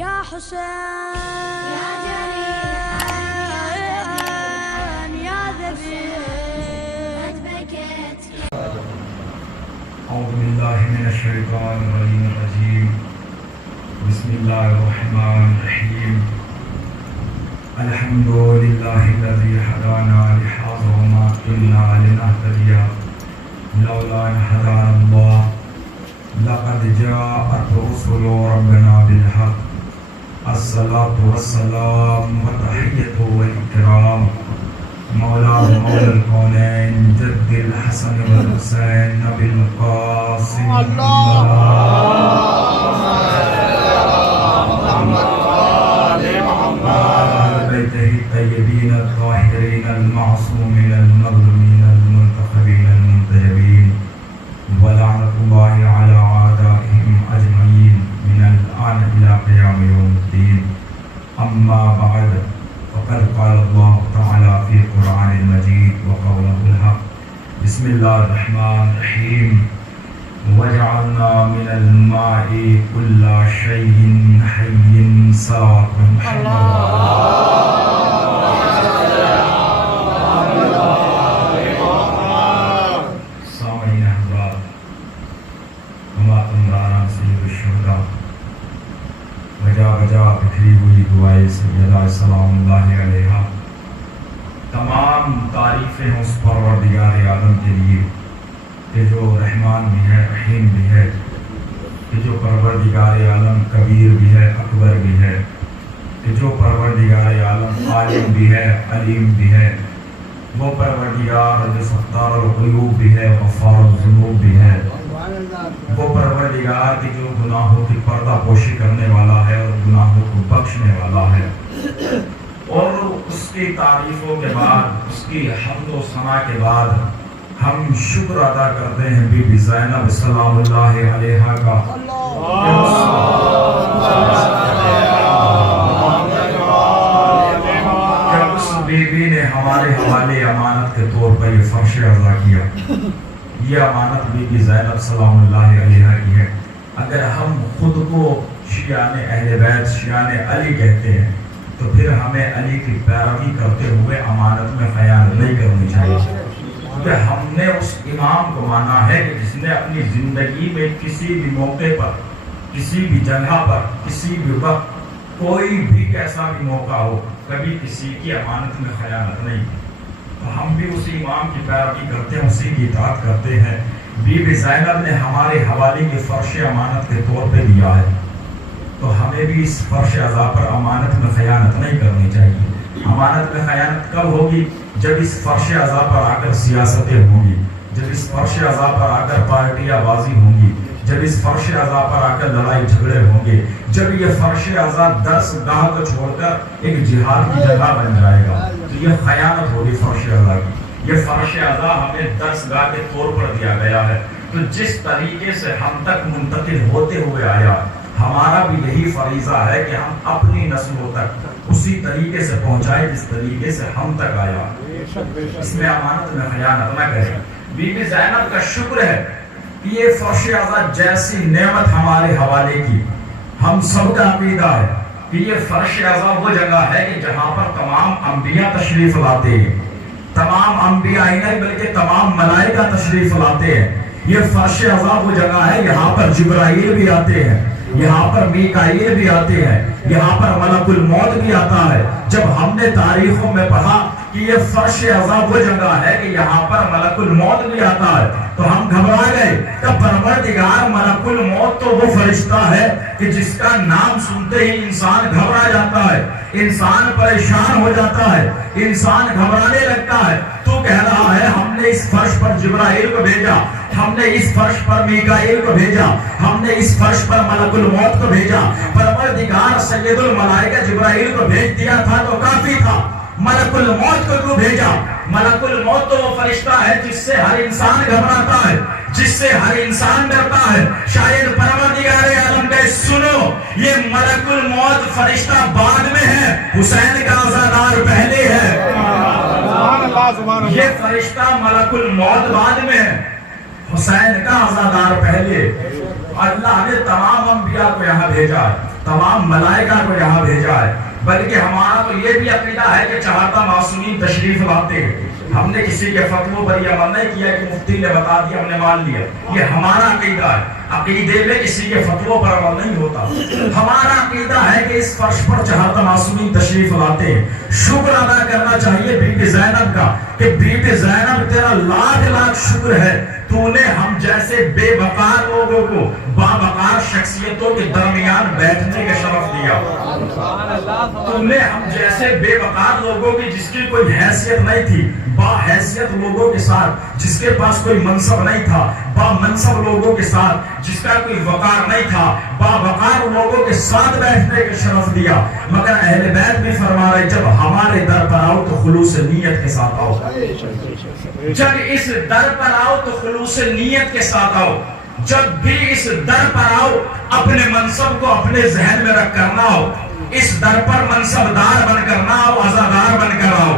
یا حسین یا جلیل یا ذبیح اعوذ باللہ من الشیطان الرجیم بسم اللہ الرحمن الرحیم الحمد للہ الذی ہدانا لہذا وما كنا لنہتدی لولا ان ہدانا اللہ لقد جاءت رسل ربنا بالحق الصلاة والسلام والتحیۃ والاکرام مولا الکونین جد الحسن والحسین نبی القاسم الطيبين الطاهرين المعصومين المظلومين المنتخبين المنتجبين ولعنة الله على أعدائهم أجمعين من الآن إلى قيام يوم الدين أما بعد فقد قال الله تعالى في القرآن المجيد وقوله الحق بسم الله الرحمن الرحيم وجعلنا من الماء كل شيء حي صلوات محمد بجا بکھری ہوئی دعائے سیدہ سلام اللہ علیہ تمام تعریفیں اس پروردگار عالم کے لیے کہ جو رحمان بھی ہے رحیم بھی ہے کہ جو پروردگار عالم کبیر بھی ہے اکبر بھی ہے کہ جو پروردگار عالم عالم بھی ہے علیم بھی ہے وہ پروردگار جو ستار القیوب بھی ہے غفار الذنوب بھی ہے وہ پروردگار کی جو گناہوں کی پردہ پوشی کرنے والا ہے اور گناہوں کو بخشنے والا ہے اور اس کی تعریفوں کے بعد اس کی حمد و ثنا کے بعد ہم شکر ادا کرتے ہیں بی بی زینب سلام اللہ علیہا کا کہ اس بی بی نے ہمارے حوالے امانت کے طور پر یہ فرش عطا کیا یہ امانت بی بی زینب سلام اللہ علیہا کی ہے اگر ہم خود کو شیعان اہل بیت شیعان علی کہتے ہیں تو پھر ہمیں علی کی پیروی کرتے ہوئے امانت میں خیانت نہیں کرنی چاہیے کیونکہ ہم نے اس امام کو مانا ہے کہ جس نے اپنی زندگی میں کسی بھی موقع پر کسی بھی جگہ پر کسی بھی وقت کوئی بھی کیسا بھی موقع ہو کبھی کسی کی امانت میں خیانت نہیں تو ہم بھی اسی امام کی پیروی کرتے ہیں اسی کی اطاعت کرتے ہیں بی بی زینب نے ہمارے حوالے کے فرش امانت کے طور پہ دیا ہے تو ہمیں بھی اس فرش عزا پر امانت میں خیانت نہیں کرنی چاہیے امانت میں خیانت کب ہوگی جب اس فرش عزا پر آ کر سیاستیں ہوں گی جب اس فرش عزا پر آ کر پارٹیاں بازی ہوں گی جب اس فرش عزا پر آ کر لڑائی جھگڑے ہوں گے جب یہ فرش عزا درس گاہ کو چھوڑ کر ایک جہاد کی جگہ بن جائے گا تو یہ خیانت ہوگی فرش عزا کی یہ فرش عزا ہمیں درس گاہ کے طور پر دیا گیا ہے تو جس طریقے سے ہم تک منتقل ہوتے ہوئے آیا ہمارا بھی یہی فریضہ ہے کہ ہم اپنی نسلوں تک اسی طریقے سے پہنچائے جس طریقے سے ہم تک آیا اس میں امانت میں خیانت نہ کریں بی بی زینب کا شکر ہے کہ یہ فرش عزا جیسی نعمت ہمارے حوالے کی ہم سب کا عقیدہ ہے کہ یہ فرش عزا وہ جگہ ہے کہ جہاں پر تمام انبیاء تشریف لاتے ہیں تمام انبیاء ہی نہیں بلکہ تمام ملائکہ تشریف لاتے ہیں یہ فرش عزا وہ جگہ ہے یہاں پر جبرائیل بھی آتے ہیں یہاں پر میکائیل بھی آتے ہیں یہاں پر ملک الموت بھی آتا ہے جب ہم نے تاریخوں میں پڑھا کہ یہ فرش عزا وہ جگہ ہے کہ یہاں پر ملک الموت بھی آتا ہے تو ہم گھبرا گئے کہ پروردگار ملک الموت تو وہ فرشتہ ہے کہ جس کا نام سنتے ہی انسان گھبرا جاتا ہے انسان پریشان ہو جاتا ہے انسان گھبرانے لگتا ہے تو کہہ رہا ہے ہم نے اس فرش پر جبرائیل کو بھیجا ہم نے اس فرش پر میکائیل کو بھیجا ہم نے اس فرش پر ملک الموت کو بھیجا پروردگار سید الملائکہ جبرائیل کو بھیج دیا تھا تو کافی تھا ملک الموت کو کیوں بھیجا ملک الموت تو وہ فرشتہ ہے جس سے ہر انسان گھبراتا ہے جس سے ہر انسان ڈرتا ہے شاید پروردگار عالم کہ سنو یہ ملک الموت فرشتہ بعد میں ہے حسین کا عزادار پہلے ہے یہ فرشتہ ملک الموت بعد میں ہے حسین کا عزادار پہلے اللہ نے تمام انبیاء کو یہاں بھیجا ہے تمام ملائکہ کو یہاں بھیجا ہے، بلکہ ہمارا تو یہ بھی عقیدہ ہے کہ چہارتا معصومین تشریف لاتے ہیں۔ ہم نے کسی کے فتووں پر یہ عمل نہیں کیا کہ مفتی نے بتا دیا ہم نے مان لیا، یہ ہمارا عقیدہ ہے۔ عقیدے میں کسی کے فتووں پر عمل نہیں ہوتا، ہمارا عقیدہ ہے کہ اس فرش پر چہارتا معصومین تشریف لاتے ہیں۔ شکر ادا کرنا چاہیے بی بی زینب کا کہ بی بی زینب تیرا لاکھ لاکھ شکر ہے، تو نے ہم جیسے بے وقار لوگوں کو باوقار شخصیتوں کے درمیان بیٹھنے کا شرف دیا۔ تو نے ہم جیسے بے وقار لوگوں کی جس کی کوئی حیثیت نہیں تھی، با حیثیت لوگوں کے ساتھ جس کے پاس کوئی منصب نہیں تھا، با منصب لوگوں کے ساتھ جس کا کوئی وقار نہیں تھا، با وقار لوگوں کے ساتھ بیٹھنے کا شرف دیا۔ مگر اہل بیت بھی فرما رہے جب ہمارے در پر آؤ تو خلوص نیت کے ساتھ آؤ، جب اس در پر آؤ تو خلوص نیت کے ساتھ آؤ، جب بھی اس در پر آؤ اپنے منصب کو اپنے ذہن میں رکھ کر نہ آؤ، اس در پر منصب دار بن کر نہ آؤ، عزادار بن کر آؤ۔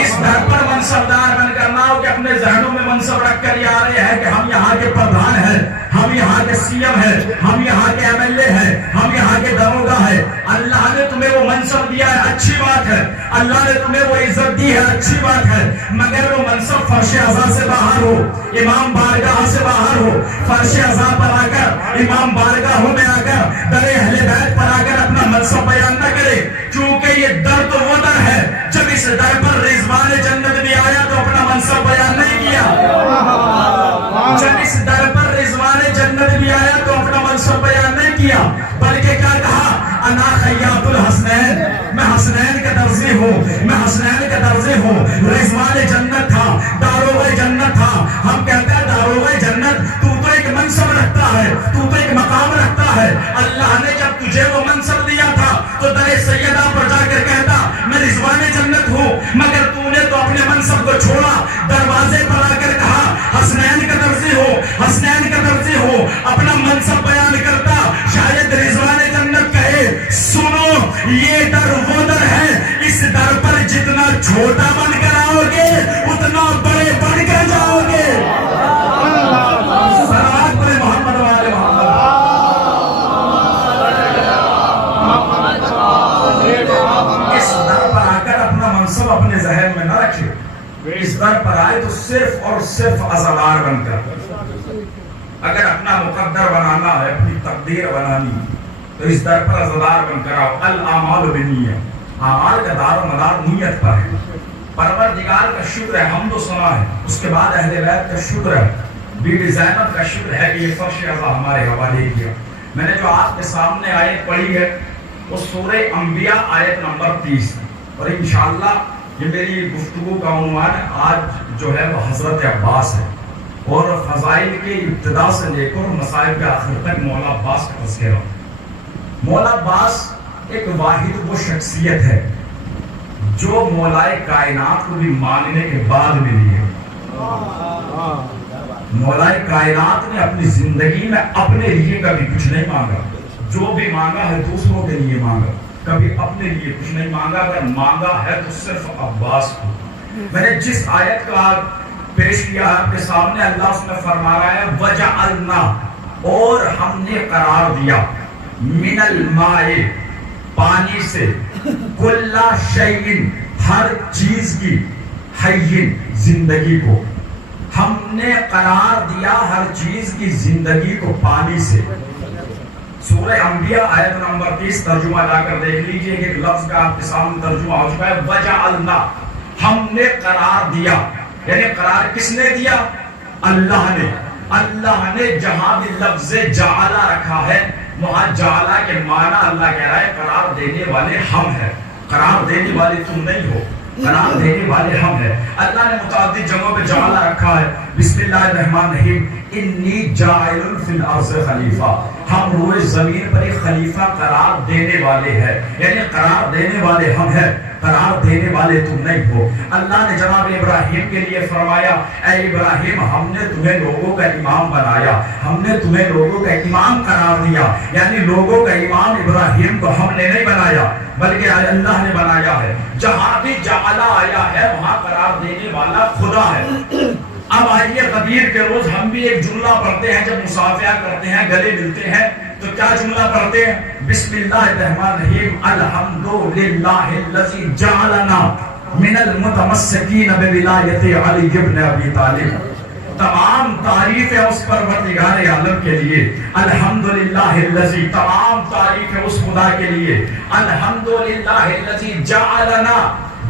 اس در پر منصب دار بن کر نہ آؤ کہ اپنے ذہنوں میں منصب رکھ کر یہ آ رہے ہیں کہ ہم یہاں کے پردھان ہیں، ہم یہاں کے سی ایم ہیں، ہم یہاں کے ایم ایل اے ہیں، ہم یہاں کے داروغہ ہیں۔ اللہ نے تمہیں وہ منصب دیا ہے، اچھی بات ہے، اللہ نے تمہیں وہ عزت دی ہے، اچھی بات ہے، مگر وہ منصب فرش عزا سے باہر ہو، امام بارگاہ سے باہر ہو، فرش عزا پر آ کر امام بارگاہوں میں آ کر در اہل بیت پر آ کر اپنا منصب بیان نہ کرے، کیونکہ یہ در تو وہ در ہے جب اس در پر رضوان جنت بھی آیا تو اپنا منصب بیان نہیں کیا، جب اس در پر رضوان جنت بھی آیا تو اپنا منصب بیان نہیں کیا، بلکہ کیا کہا، انا خیاط الحسنین، میں حسنین کا درزی ہوں، میں حسنین کا درزی ہوں۔ رضوان جنت تھا، داروغہ جنت تھا، ہم کہتے ہیں داروغہ جنت تو ایک منصب رکھتا ہے، تو ایک مقام رکھتا ہے۔ اللہ نے جب تجھے وہ منصب دیا تھا تو در سیدہ پر جا کر کہتا میں رضوان جنت ہوں، مگر تو نے تو اپنے منصب کو چھوڑا، دروازے پر آ کر کہا حسنین کا درزی ہو، حسنین کا درزی ہو، اپنا منصب بیان کرتا، شاید رضوان جنت کہے سنو یہ در وہ در ہے، اس در پر جتنا چھوٹا بن کر آؤ گے اتنا بڑے بن کر جاؤ گے۔ صلوات پر محمد والے محمد۔ اس در پر آ کر اپنا منصب اپنے ذہن میں نہ رکھے، اس در پر آئے تو صرف اور صرف عزادار بن کر، اگر اپنا مقدر بنانا ہے، اپنی تقدیر بنانی تو اس در پر عزادار بن کر آؤ۔ الاعمال بالنیت، اعمال کا دار و مدار نیت پر ہے۔ پروردگار کا شکر ہے، حمد و ثنا ہے، اس کے بعد اہل بیت کا شکر ہے، بی بی زینب کا شکر ہے کہ یہ فرش عزا ہمارے حوالے کیا۔ میں نے جو آپ کے سامنے آیت پڑھی ہے وہ سورہ انبیاء آیت نمبر 30، اور انشاءاللہ یہ میری گفتگو کا عنوان آج جو ہے وہ حضرت عباس ہے، اور فضائل کے ابتدا سے لے کر مصائب کے آخر تک مولا عباس کا تذکرہ۔ مولا عباس ایک واحد وہ شخصیت ہے جو مولائے کائنات کو بھی ماننے کے بعد ملی ہے۔ مولائے کائنات نے اپنی زندگی میں اپنے لیے کبھی کچھ نہیں مانگا، جو بھی مانگا ہے دوسروں کے لیے مانگا، کبھی اپنے لیے کچھ نہیں مانگا، اگر مانگا ہے تو صرف عباس کو۔ میں نے جس آیت کا پیش کیا آپ کے سامنے، اللہ اس میں فرما رہا ہے وَجَعَلْنَا، اور ہم نے قرار دیا، من الماء، پانی سے، کل شیء، ہر چیز کی، حی، زندگی کو، ہم نے قرار دیا ہر چیز کی زندگی کو پانی سے۔ سورہ انبیاء آیت نمبر 30 ترجمہ لا کر دیکھ لیجئے، ایک لفظ کا آپ کے سامنے ترجمہ ہو چکا ہے، وَجَعَلْنَا، ہم نے قرار دیا، یعنی قرار کس نے دیا؟ اللہ نے۔ اللہ نے جہاں بھی لفظ جعلہ رکھا ہے وہاں جعلہ کے معنی اللہ کہہ رہا ہے قرار دینے والے ہم ہیں، قرار دینے والے تم نہیں ہو، قرار دینے والے ہم ہیں۔ اللہ نے متعدد جگہوں پہ جعلہ رکھا ہے، بسم اللہ الرحمن الرحیم، انی جاعل فی الارض خلیفہ، ہم روئے زمین پر ایک خلیفہ قرار دینے والے ہیں، یعنی قرار دینے والے ہم ہیں، قرار دینے والے تم نہیں ہو۔ اللہ نے جناب ابراہیم کے لیے فرمایا اے ابراہیم ہم نے تمہیں لوگوں کا امام بنایا، ہم نے تمہیں لوگوں کا امام قرار دیا، یعنی لوگوں کا امام ابراہیم کو ہم نے نہیں بنایا بلکہ اللہ نے بنایا ہے۔ جہاں بھی جعلہ آیا ہے وہاں قرار دینے والا خدا ہے۔ اب آئیے غدیر کے روز ہم بھی ایک جملہ پڑھتے ہیں، جب مصافحہ کرتے ہیں، گلے ملتے ہیں تو کیا جملہ پڑھتے ہیں؟ بسم اللہ الرحمن الرحیم الحمدللہ الذی جعلنا من المتمسکین بولایت علی ابن ابی طالب. تمام تعریفیں اس پروردگار عالم کے لیے. الحمدللہ الذی، تمام تعریفیں اس خدا کے لیے. الحمدللہ الذی جعلنا،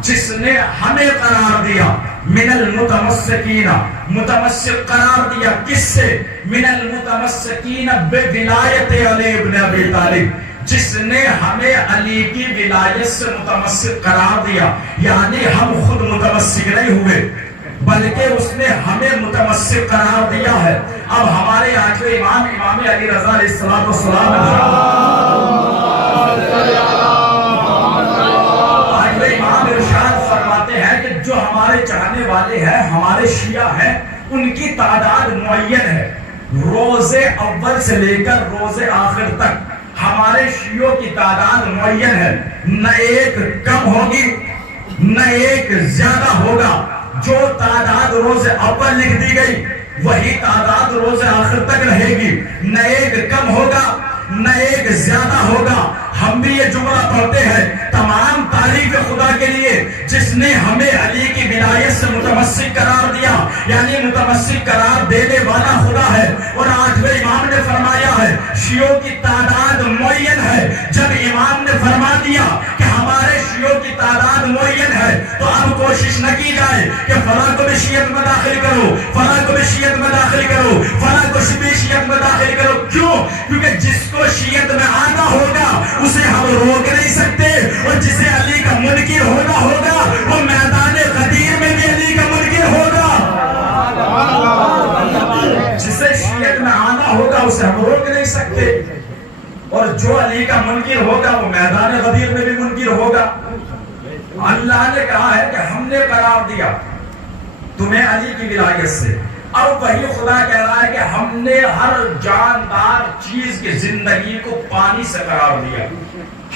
جس نے ہمیں قرار دیا. من المتمسکین، متمسک قرار دیا کس سے؟ من المتمسکین بولایت علی ابن ابی طالب، جس نے ہمیں علی کی ولایت سے متمسک قرار دیا. یعنی ہم خود متمسک نہیں ہوئے بلکہ اس نے ہمیں متمسک قرار دیا ہے. اب ہمارے آخری امام امام علی رضا علیہ السلام آخری امام ارشاد فرماتے ہیں کہ جو ہمارے چاہنے والے ہیں، ہمارے شیعہ ہیں، ان کی تعداد معین ہے. روز اول سے لے کر روز آخر تک ہمارے شیعوں کی تعداد معین ہے. نہ ایک کم ہوگی نہ ایک زیادہ ہوگا. جو تعداد روز اول لکھ دی گئی وہی تعداد روز آخر تک رہے گی. نہ ایک کم ہوگا نہ ایک زیادہ ہوگا. ہم بھی یہ جملہ پڑھتے ہیں تمام تعریف خدا کے لیے جس نے ہمیں علی کی ولایت سے متمسک قرار دیا. یعنی متمسک قرار دینے والا خدا ہے. اور آٹھویں امام نے فرمایا ہے شیعوں کی تعداد معین ہے. جب امام نے فرما دیا کہ ہمارے شیعوں کی تعداد معین ہے تو اب کوشش نہ کی جائے کہ فلاں کو بھی شیعت میں داخل کرو، فلاں کو بھی شیعت میں داخل کرو، فلاں کو بھی شیعت میں داخل کرو. کیوں؟ کیونکہ جس کو شیعت میں آنا ہوگا اسے ہم روک نہیں سکتے، اور جسے علی کا منکر ہوگا وہ میدان غدیر میں بھی علی کا منکر ہوگا. جسے شیعت میں آنا ہوگا اسے ہم روک نہیں سکتے، اور جو علی کا منکر ہوگا وہ میدان غدیر میں بھی منکر ہوگا. اللہ نے کہا ہے کہ ہم نے قرار دیا تمہیں علی کی ولایت سے. اب وہی خدا کہہ رہا ہے کہ ہم نے ہر جاندار چیز کی زندگی کو پانی سے قرار دیا.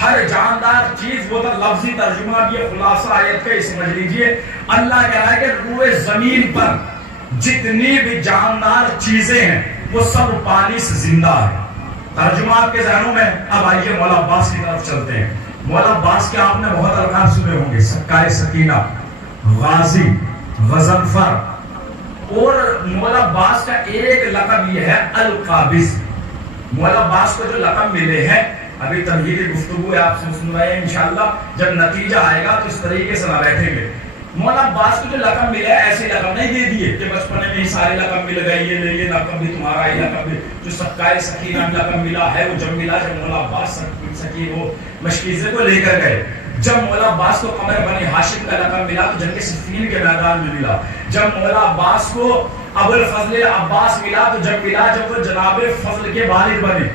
ہر جاندار چیز، وہ تو لفظی ترجمہ بھی خلاصہ آیت کا سمجھ لیجئے. اللہ کہہ رہا ہے کہ روئے زمین پر جتنی بھی جاندار چیزیں ہیں وہ سب پانی سے زندہ ہے. ترجمہ آپ کے ذہنوں میں. اب آئیے مولا عباس کی طرف چلتے ہیں. مولا عباس کے آپ نے بہت القاب سنے ہوں گے، سکائے سکینہ، غازی، غضنفر. اور مولا عباس کا ایک لقب یہ ہے القابض. مولا عباس کو جو لقب ملے ہیں، ابھی تمہیدی گفتگو ہے آپ سے سن رہے ہیں، انشاءاللہ جب نتیجہ آئے گا تو اس طریقے سے نہ بیٹھیں گے. مولا عباس کو جو لقب ملے ہیں ایسے لقب نہیں دے دیے کہ بچپنے میں ہی سارے لقب مل گئے، یہ لقب بھی تمہارا، یہ لقب بھی. جو سکائے سکینہ لقب ملا ہے وہ جب ملا جب مولا عباس سکین وہ مشکیزے کو لے کر گئے. جب مولا عباس کو قمر بنی ہاشم کا لقب ملا تو جنگ صفین کے میدان میں ملا. جب مولا عباس کو ابو الفضل عباس ملا تو جب ملا جب وہ جناب فضل کے والد بنے،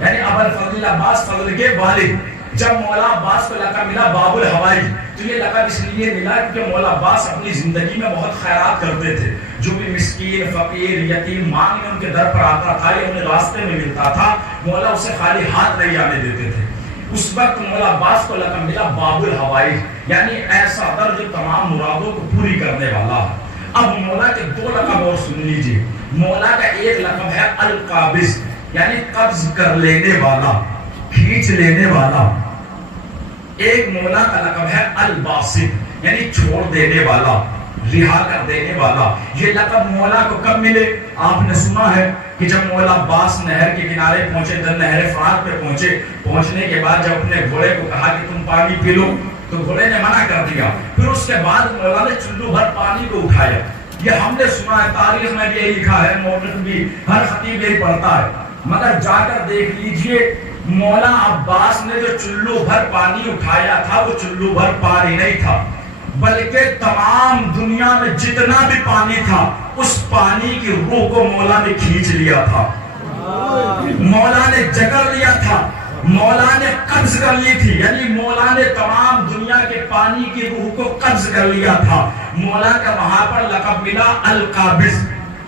یعنی ابو الفضل عباس فضل کے والد. جب مولا عباس کو لقب ملا باب الحوائی تو یہ لقب اس لیے ملا کیونکہ مولا عباس اپنی زندگی میں بہت خیرات کرتے تھے. جو بھی مسکین، فقیر، یتیم مانگنے ان کے در پر آتا تھا یا انہیں راستے میں ملتا تھا مولا اسے خالی ہاتھ نہیں آنے دیتے تھے. اس وقت مولا عباس کو لقب ملا باب الحوائج، یعنی ایسا در جو تمام مرادوں کو پوری کرنے والا ہے. اب مولا کے دو لقب اور سن لیجئے. مولا کا ایک لقب ہے القابض، یعنی قبض کر لینے والا، کھینچ لینے والا. ایک مولا کا لقب ہے الباسط، یعنی چھوڑ دینے والا، رہا کر دینے والا. یہ لقب مولا کو کب ملے؟ آپ نے سنا ہے کہ جب مولا عباس نہر کے کنارے پہنچے، نہر فرات پہ پہنچنے کے بعد جب اپنے گھوڑے کو کہا کہ تم پانی پی لو تو گھوڑے نے منع کر دیا. پھر اس کے بعد مولا نے چلو بھر پانی کو اٹھایا. یہ ہم نے سنا ہے، تاریخ میں بھی یہی لکھا ہے، مورخ بھی، ہر خطیب یہی پڑھتا ہے. مگر جا کر دیکھ لیجئے مولا عباس نے جو چلو بھر پانی اٹھایا تھا وہ چلو بھر پانی نہیں تھا، بلکہ تمام دنیا میں جتنا بھی پانی تھا اس پانی کی روح کو مولا نے کھینچ لیا تھا، مولا نے جکڑ لیا تھا، مولا نے قبض کر لی تھی. یعنی مولا نے تمام دنیا کے پانی کی روح کو قبض کر لیا تھا. مولا کا وہاں پر لقب ملا القابض،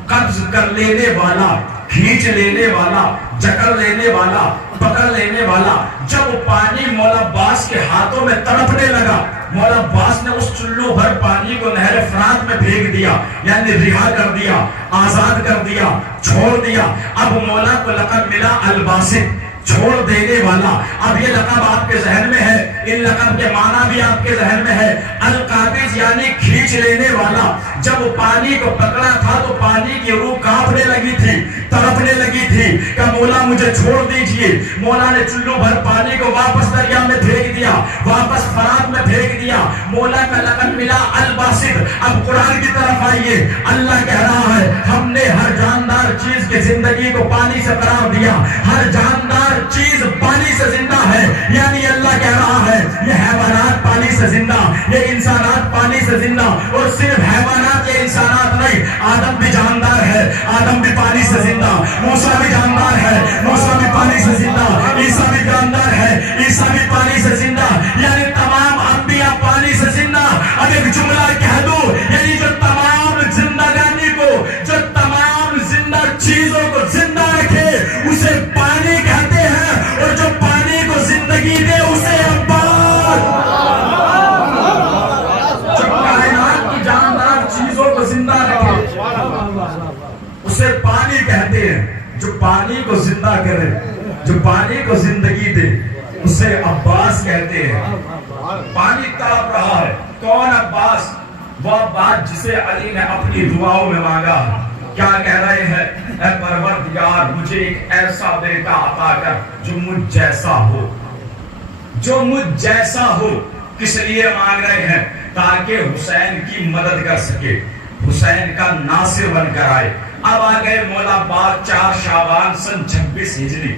قبض کر لینے والا، کھینچ لینے والا، جکڑ لینے والا، پکڑ لینے والا. جب پانی مولا عباس کے ہاتھوں میں تڑپنے لگا مولا عباس نے اس چلو بھر پانی کو نہر فرات میں پھینک دیا، یعنی رہا کر دیا، آزاد کر دیا، چھوڑ دیا. اب مولا کو لقب ملا الباسط، چھوڑ دینے والا. اب یہ لقب آپ کے ذہن میں ہے, ان لقب کے معنی بھی آپ کے ذہن میں ہے. القابض یعنی کھینچ لینے والا. جب وہ پانی کو پکڑا تھا تو پانی کی روح کانپنے لگی تھی, تڑپنے لگی تھی کہ مولا مجھے چھوڑ دیجئے. مولا نے چلو بھر پانی کو واپس دریا میں پھینک دیا, واپس فرات میں پھینک دیا. مولا کا لقب ملا الباسط. اب قرآن کی طرف آئیے, اللہ کہہ رہا ہے ہم نے ہر جاندار چیز کی زندگی کو پانی سے قرار دیا. ہر جاندار چیز پانی سے زندہ ہے. یعنی اللہ کہہ رہا ہے یہ حیوانات پانی سے زندہ, یہ انسانات پانی سے زندہ. اور صرف حیوانات یا انسانات نہیں, آدم بھی جاندار ہے, آدم بھی پانی سے زندہ. موسیٰ بھی جاندار ہے, موسیٰ بھی پانی سے زندہ. عیسیٰ بھی جاندار ہے, عیسیٰ بھی پانی سے زندہ. یعنی تمام انبیاء پانی سے زندہ. اب ایک جملہ کہہ دو, یعنی جو تمام زندگانی کو, جو تمام زندہ چیزوں کو زندہ رکھے اسے پانی کہتے ہیں, اور جو پانی کو زندگی دے اسے عباس. جو کائنات کی جاندار چیزوں کو زندہ رکھے اسے پانی کہتے ہیں. جو پانی کو زندہ کرے, جو پانی کو زندگی دے اسے عباس کہتے ہیں. پانی تڑپ رہا ہے. کون عباس؟ وہ عباس جسے علی نے اپنی دعاؤں میں مانگا. کیا کہہ رہے ہیں؟ اے پروردگار مجھے ایک ایسا بیٹا عطا کر جو مجھ جیسا ہو, جو مجھ جیسا ہو. کس لیے مانگ رہے ہیں؟ تاکہ حسین کی مدد کر سکے, حسین کا ناصر بن کر آئے. اب آ گئے مولا عباس 4 شعبان سن 26 ہجری.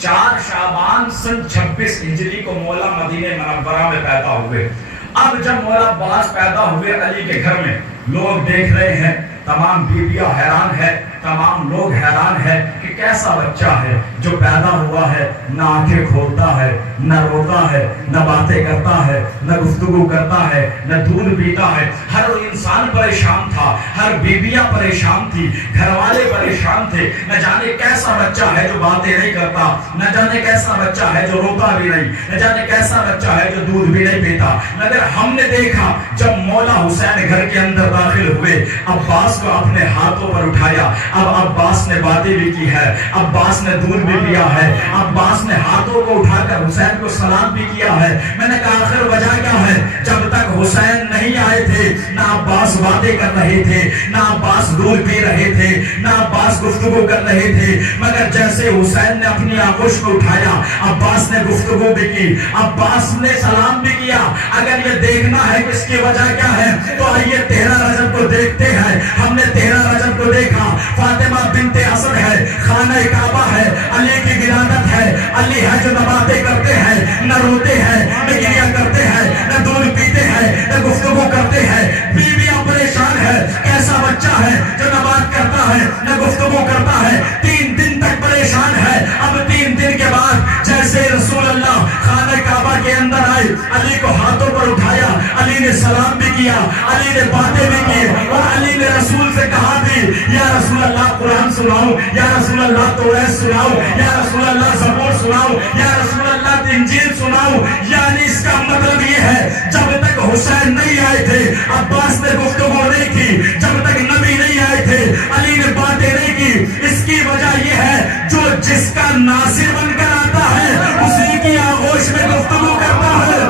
4 شعبان سن 26 ہجری کو مولا مدینہ منورہ میں پیدا ہوئے. اب جب مولا عباس پیدا ہوئے علی کے گھر میں, لوگ دیکھ رہے ہیں, تمام بیویاں حیران ہے, تمام لوگ حیران ہے کہ کیسا بچہ ہے جو پیدا ہوا ہے, نہ آنکھیں کھولتا ہے, نہ روتا ہے, نہ باتیں کرتا ہے, نہ گفتگو کرتا ہے, نہ دودھ پیتا ہے. ہر انسان پریشان تھا, ہر بیویاں پریشان تھی, گھر والے پریشان تھے. نہ جانے کیسا بچہ ہے جو باتیں نہیں کرتا, نہ جانے کیسا بچہ ہے جو روتا بھی نہیں, نہ جانے کیسا بچہ ہے جو دودھ بھی نہیں پیتا. مگر ہم نے دیکھا جب مولا حسین گھر کے اندر داخل ہوئے, عباس کو اپنے ہاتھوں پر اٹھایا. اب عباس نے باتیں بھی کی ہے, عباس نے دودھ بھی پیا ہے, عباس نے ہاتھوں کو اٹھا کر حسین کو سلام بھی کیا ہے. میں نے کہا آخر وجہ کیا ہے؟ جب تک حسین نہیں آئے تھے نہ عباس باتیں کر رہے تھے, نہ عباس دودھ پی رہے تھے, نہ عباس گفتگو کر رہے تھے. مگر جیسے حسین نے اپنی آغوش کو اٹھایا, عباس نے گفتگو بھی کی, عباس نے سلام بھی کیا. اگر یہ دیکھنا ہے کہ اس کی وجہ کیا ہے تو آئیے 13 رجب کو دیکھتے ہیں. ہم نے 13 رجب کو دیکھا, فاطمہ بنت اسد ہے, خانہ کعبہ ہے, علی کی ولادت ہے. علی ہے جو نہ باتیں کرتے ہیں, نہ روتے ہیں, نہ گریہ کرتے ہیں, نہ دودھ پیتے ہیں, نہ گفتگو کرتے ہیں. بیویاں پریشان ہے, کیسا بچہ ہے جو نہ بات کرتا ہے, نہ گفتگو کرتا ہے. 3 دن تک پریشان ہے. اب 3 دن کے بعد جیسے رسول اللہ خانہ کعبہ کے اندر آئے, علی کو ہاتھوں پر اٹھایا, علی نے سلام بھی کیا, علی نے باتیں بھی کی, اور علی نے رسول سے کہا بھی یا رسول اللہ قرآن سناؤ, یا رسول اللہ توریت سناؤ, یا رسول اللہ زبور سناؤ, یا رسول اللہ انجیل سناؤ. یعنی اس کا مطلب یہ ہے جب تک حسین نہیں آئے تھے عباس نے گفتگو نہیں کی, جب تک نبی نہیں آئے تھے علی نے باتیں نہیں کی. اس کی وجہ یہ ہے جو جس کا ناصر بن کر آتا ہے اسی کی آغوش میں گفتگو کرتا ہے.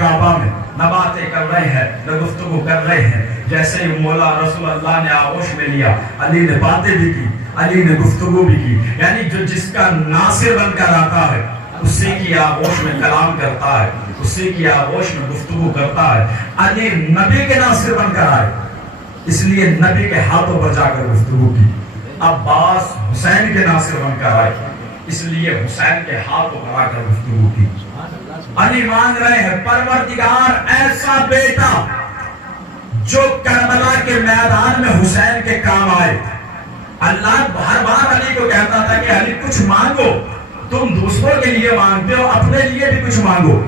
کعبہ میں نہ باتیں کر رہے ہیں, نہ گفتگو کر رہے ہیں. جیسے ہی مولا رسول اللہ نے آغوش میں لیا, علی نے باتیں بھی کی, علی نے گفتگو بھی کی. یعنی جو جس کا ناصر بن کر آتا ہے اسی کی آغوش میں کلام کرتا ہے, اسی کی آغوش میں گفتگو کرتا ہے. علی نبی کے ناصر بن کر آئے, اس لیے نبی کے ہاتھوں پر جا کر گفتگو کی. عباس حسین کے ناصر بن کر آئے, اس لیے حسین کے ہاتھوں پر آ کر گفتگو کی. علی مانگ رہے ہیں پروردگار ایسا بیٹا جو کربلا کے میدان میں حسین کے کام آئے. اللہ ہر بار علی کو کہتا تھا کہ علی کچھ مانگو, تم دوسروں کے لیے مانگتے ہو، اپنے لیے بھی کچھ مانگو۔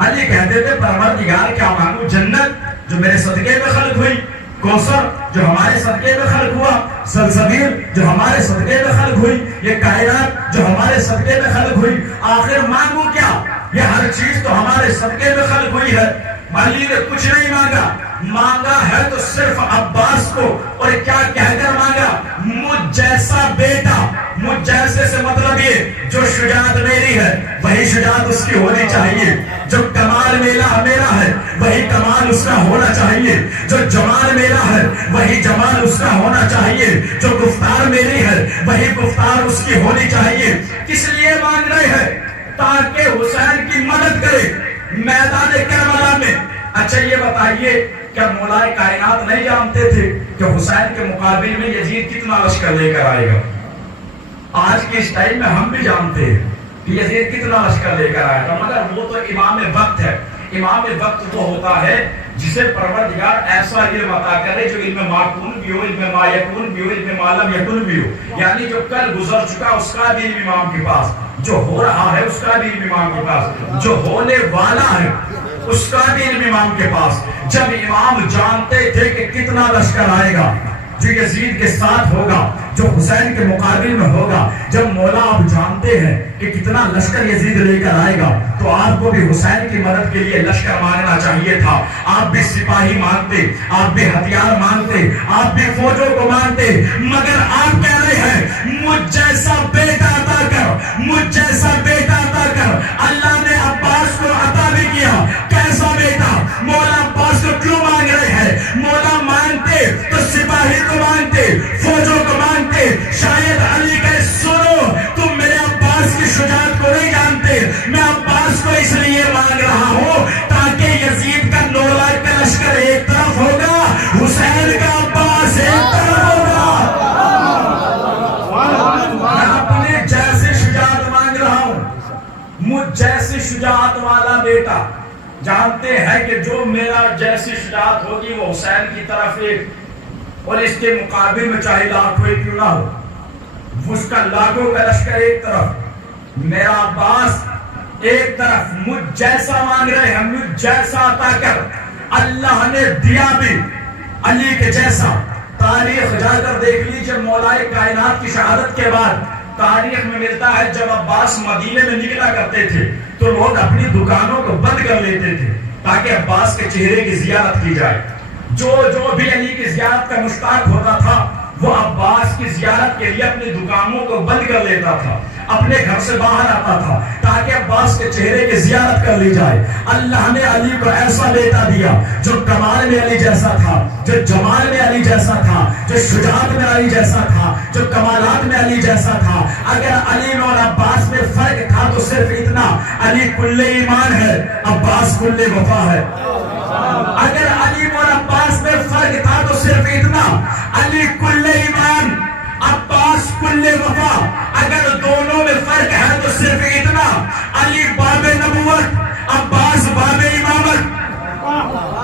علی کہتے تھے پروردگار کیا مانگو؟ جنت جو میرے صدقے میں خلق ہوئی، کوثر جو ہمارے صدقے میں خلق ہوا، سلسبیل جو ہمارے صدقے میں خلق ہوئی، یہ کائنات جو ہمارے صدقے میں خلق ہوئی، آخر مانگو کیا؟ یہ ہر چیز تو ہمارے صدقے میں خلق ہوئی ہے۔ علی نے کچھ نہیں مانگا، مانگا ہے تو صرف عباس کو، اور کیا کہہ کر مانگا؟ مجھ جیسا بیٹا، مجھ جیسے سے مطلب یہ جو شجاعت میری ہے وہی شجاعت اس کی ہونی چاہیے، جو کمال میرا ہے وہی کمال اس کا ہونا چاہیے، جو جمال میرا ہے وہی جمال اس کا ہونا چاہیے، جو گفتار میری ہے وہی گفتار اس کی ہونی چاہیے۔ کس لیے مانگ رہے ہیں؟ تاکہ حسین کی مدد کرے میدان کربلا میں۔ اچھا یہ بتائیے کیا مولا کائنات نہیں جانتے تھے کہ حسین کے مقابل میں یزید کتنا لشکر لے کر آئے گا؟ آج کے اس ٹائم میں ہم بھی جانتے ہیں کہ یزید کتنا لشکر لے کر آیا تھا، مگر وہ تو امام وقت ہے۔ امام وقت تو ہوتا ہے جسے پروردگار ایسا علم عطا کرے جو علم ما کون بھی ہو، علم ما یکون بھی ہو، علم ما لم یکن بھی ہو، یعنی جو کل گزر چکا اس کا بھی علم امام کے پاس، جو ہو رہا ہے اس کا بھی علم امام کے پاس، جو ہونے والا ہے اس کا بھی علم امام کے پاس۔ جب امام جانتے تھے کہ کتنا لشکر آئے گا جو یزید کے ساتھ ہوگا، جو حسین کے مقابل میں ہوگا، جب مولا آپ جانتے ہیں کہ کتنا لشکر یزید لے کر آئے گا، تو آپ کو بھی حسین کی مدد کے لیے لشکر مانگنا چاہیے تھا۔ آپ بھی سپاہی مانگتے، آپ بھی ہتھیار مانگتے، آپ بھی فوجوں کو مانگتے، مگر آپ کہہ رہے ہیں مجھ جیسا بیٹا عطا کر، مجھ جیسا بیٹا عطا کر۔ اللہ نے عباس کو عطا بھی کیا۔ کیسا بیٹا؟ مولا عباس کو کیوں مانگ رہے ہیں؟ مولا مانگتے تو سپاہی کو مانگتے، فوجوں کو مانگتے۔ شاید علی کہ سنو تم میرے عباس کی شجاعت کو نہیں جانتے، میں عباس کو اس لیے مانگ رہا ہوں تاکہ یزید کا 9 لاکھ کا لشکر ایک طرف ہوگا، حسین کا عباس ایک طرف ہوگا۔ میں اپنے جیسے شجاعت مانگ رہا ہوں، مجھ جیسے شجاعت والا بیٹا۔ جانتے ہیں کہ جو میرا جیسی شجاعت ہوگی وہ حسین کی طرف ایک، اور اس کے مقابل میں چاہے لاکھ ہوئے کیوں نہ ہو، اس کا لاکھوں کا لشکر ایک طرف، میرا عباس ایک طرف۔ مجھ جیسا مانگ رہے ہیں، مجھ جیسا عطا کر۔ اللہ نے دیا بھی علی کے جیسا۔ تاریخ جا کر دیکھ لیجئے، مولا کائنات کی شہادت کے بعد تاریخ میں ملتا ہے جب عباس مدینے میں نکلا کرتے تھے تو لوگ اپنی دکانوں کو بند کر لیتے تھے تاکہ عباس کے چہرے کی زیارت کی جائے۔ جو بھی علی کی زیارت کا مشتاق ہوتا تھا وہ عباس کی زیارت کے لیے اپنی دکانوں کو بند کر لیتا تھا، اپنے گھر سے باہر آتا تھا تاکہ عباس کے چہرے کی زیارت کر لی جائے۔ اللہ نے علی کو ایسا بیٹا دیا جو کمال میں علی جیسا تھا، جو جمال میں علی جیسا تھا، جو شجاعت میں علی جیسا تھا، جو کمالات میں علی جیسا تھا۔ اگر علی میں اور عباس میں فرق تھا تو صرف اتنا، علی کل ایمان ہے، عباس کل وفا ہے۔ اگر علی اور عباس میں فرق تھا تو صرف اتنا، علی کل ایمان، عباس کل وفا۔ اگر دونوں میں فرق ہے تو صرف اتنا، علی باب نبوت، عباس باب امامت۔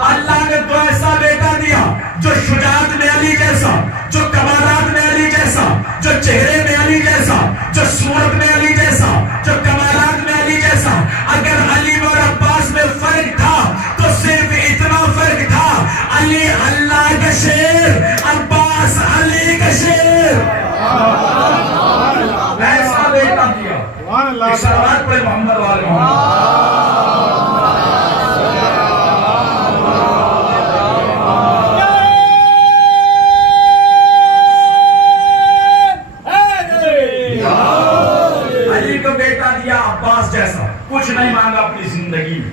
اللہ نے تو ایسا بیٹا دیا جو شجاعت میں علی جیسا، جو کمالات میں علی جیسا، جو چہرے میں علی جیسا، جو صورت میں علی جیسا، جو کمالات میں علی جیسا۔ اگر علی اور عباس میں فرق تھا تو صرف اتنا فرق تھا، علی اللہ کا شیر، عباس علی کا شیر۔ ایسا بیٹا دیا۔ صلوات پڑھیں محمد والے محمد۔ کچھ نہیں مانگا اپنی زندگی میں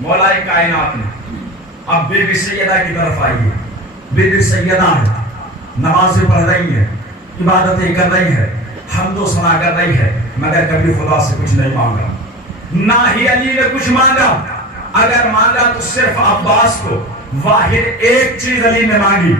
مولا کائنات نے۔ اب بی بی سیدہ کی طرف آئیے۔ بی بی سیدہ ہے، نمازیں پڑھ رہی ہے، عبادتیں کر رہی ہے، حمد و ثنا کر رہی ہے، مگر کبھی خدا سے کچھ نہیں مانگا، نہ ہی علی نے کچھ مانگا۔ اگر مانگا تو صرف عباس کو واحد ایک چیز علی نے مانگی،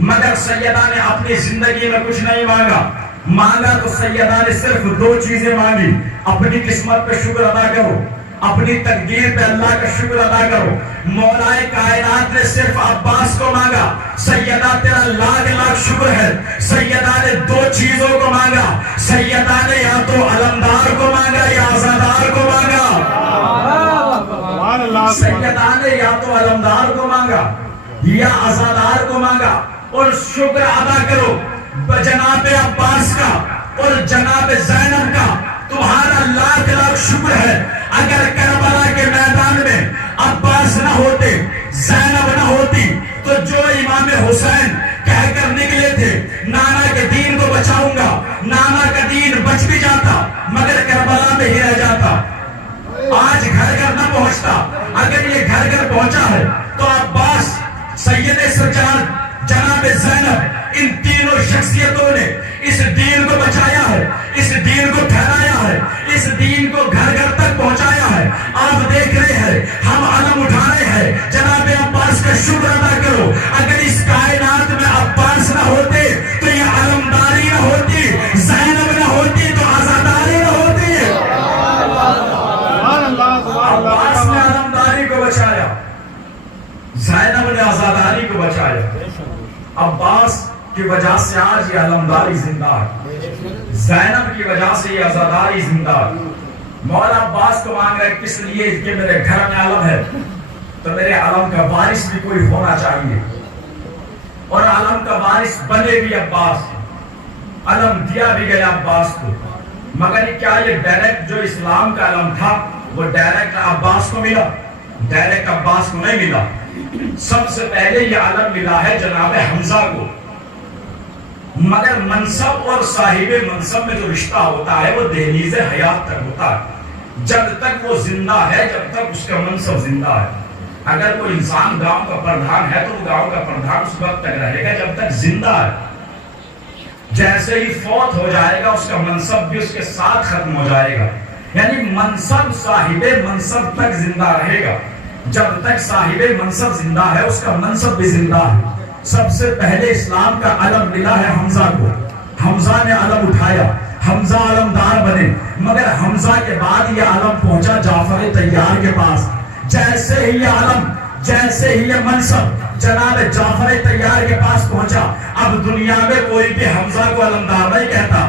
مگر سیدہ نے اپنی زندگی میں کچھ نہیں مانگا۔ مانگا تو سیدہ نے صرف 2 چیزیں مانگی، اپنی قسمت پہ شکر ادا کرو، اپنی تقدیر پہ اللہ کا شکر ادا کرو. مولائے کائنات نے صرف عباس کو مانگا. سیدہ تیرا لاکھ لاکھ شکر ہے. سیدہ نے دو چیزوں کو مانگا. سیدہ نے یا تو علمدار کو مانگا یا عزادار کو مانگا. سیدہ نے یا تو علمدار کو مانگا یا عزادار کو مانگا. اور شکر ادا کرو جناب عباس کا اور جناب زینب کا. تمہارا لاکھ لاکھ شکر ہے. اگر کربلا کے میدان میں عباس نہ ہوتے, زینب نہ ہوتی, تو جو امام حسین کہہ کر نکلے تھے نانا کے دین کو بچاؤں گا, نانا کا دین بچ بھی جاتا مگر کربلا میں ہی رہ جاتا. آج گھر گھر نہ پہنچتا. اگر یہ گھر گھر پہنچا ہے تو عباس, سید سجاد, جناب زینب, ان تینوں شخصیتوں نے اس دین کو بچایا ہے, اس دین کو پھیلایا ہے, اس دین کو گھر گھر تک پہنچایا ہے. آپ دیکھ رہے ہیں ہم علم اٹھا رہے ہیں. جناب عباس کا شکر ادا کرو. اگر اس کائنات میں عباس نہ ہوتے تو یہ علمداری نہ ہوتی, زینب نہ ہوتی تو عزاداری نہ ہوتی. عباس نے علمداری کو بچایا, زینب نے عزاداری کو بچایا. عباس کی وجہ سے آج یہ علمداری زندہ ہے, زینب کی وجہ سے یہ عزاداری زندہ ہے. مولا عباس کو مانگ رہے کس لیے کہ میرے گھر میں علم ہے تو میرے علم کا وارث بھی کوئی ہونا چاہیے, اور علم کا وارث بنے بھی عباس. علم دیا بھی گیا عباس کو, مگر کیا یہ ڈائریکٹ جو اسلام کا علم تھا وہ ڈائریکٹ عباس کو ملا؟ ڈائریکٹ عباس کو نہیں ملا. سب سے پہلے یہ علم ملا ہے جناب حمزہ کو, مگر منصب اور صاحب منصب میں جو رشتہ ہوتا ہے وہ دہلیز حیات تک ہوتا ہے. جب تک وہ زندہ ہے, جب تک اس کا منصب زندہ ہے. اگر کوئی انسان گاؤں کا پردھان ہے تو وہ گاؤں کا پردھان اس وقت تک رہے گا جب تک زندہ ہے. جیسے ہی فوت ہو جائے گا اس کا منصب بھی اس کے ساتھ ختم ہو جائے گا. یعنی منصب صاحب منصب تک زندہ رہے گا. جب تک صاحب منصب زندہ ہے اس کا منصب بھی زندہ ہے. سب سے پہلے اسلام کا علم ملا ہے حمزہ کو. حمزہ نے علم اٹھایا, حمزہ علمدار بنے, مگر حمزہ کے بعد یہ علم پہنچا جعفر طیار کے پاس. جیسے ہی یہ علم, جیسے ہی یہ منصب جناب جعفر طیار کے پاس پہنچا, اب دنیا میں کوئی بھی حمزہ کو علمدار نہیں کہتا,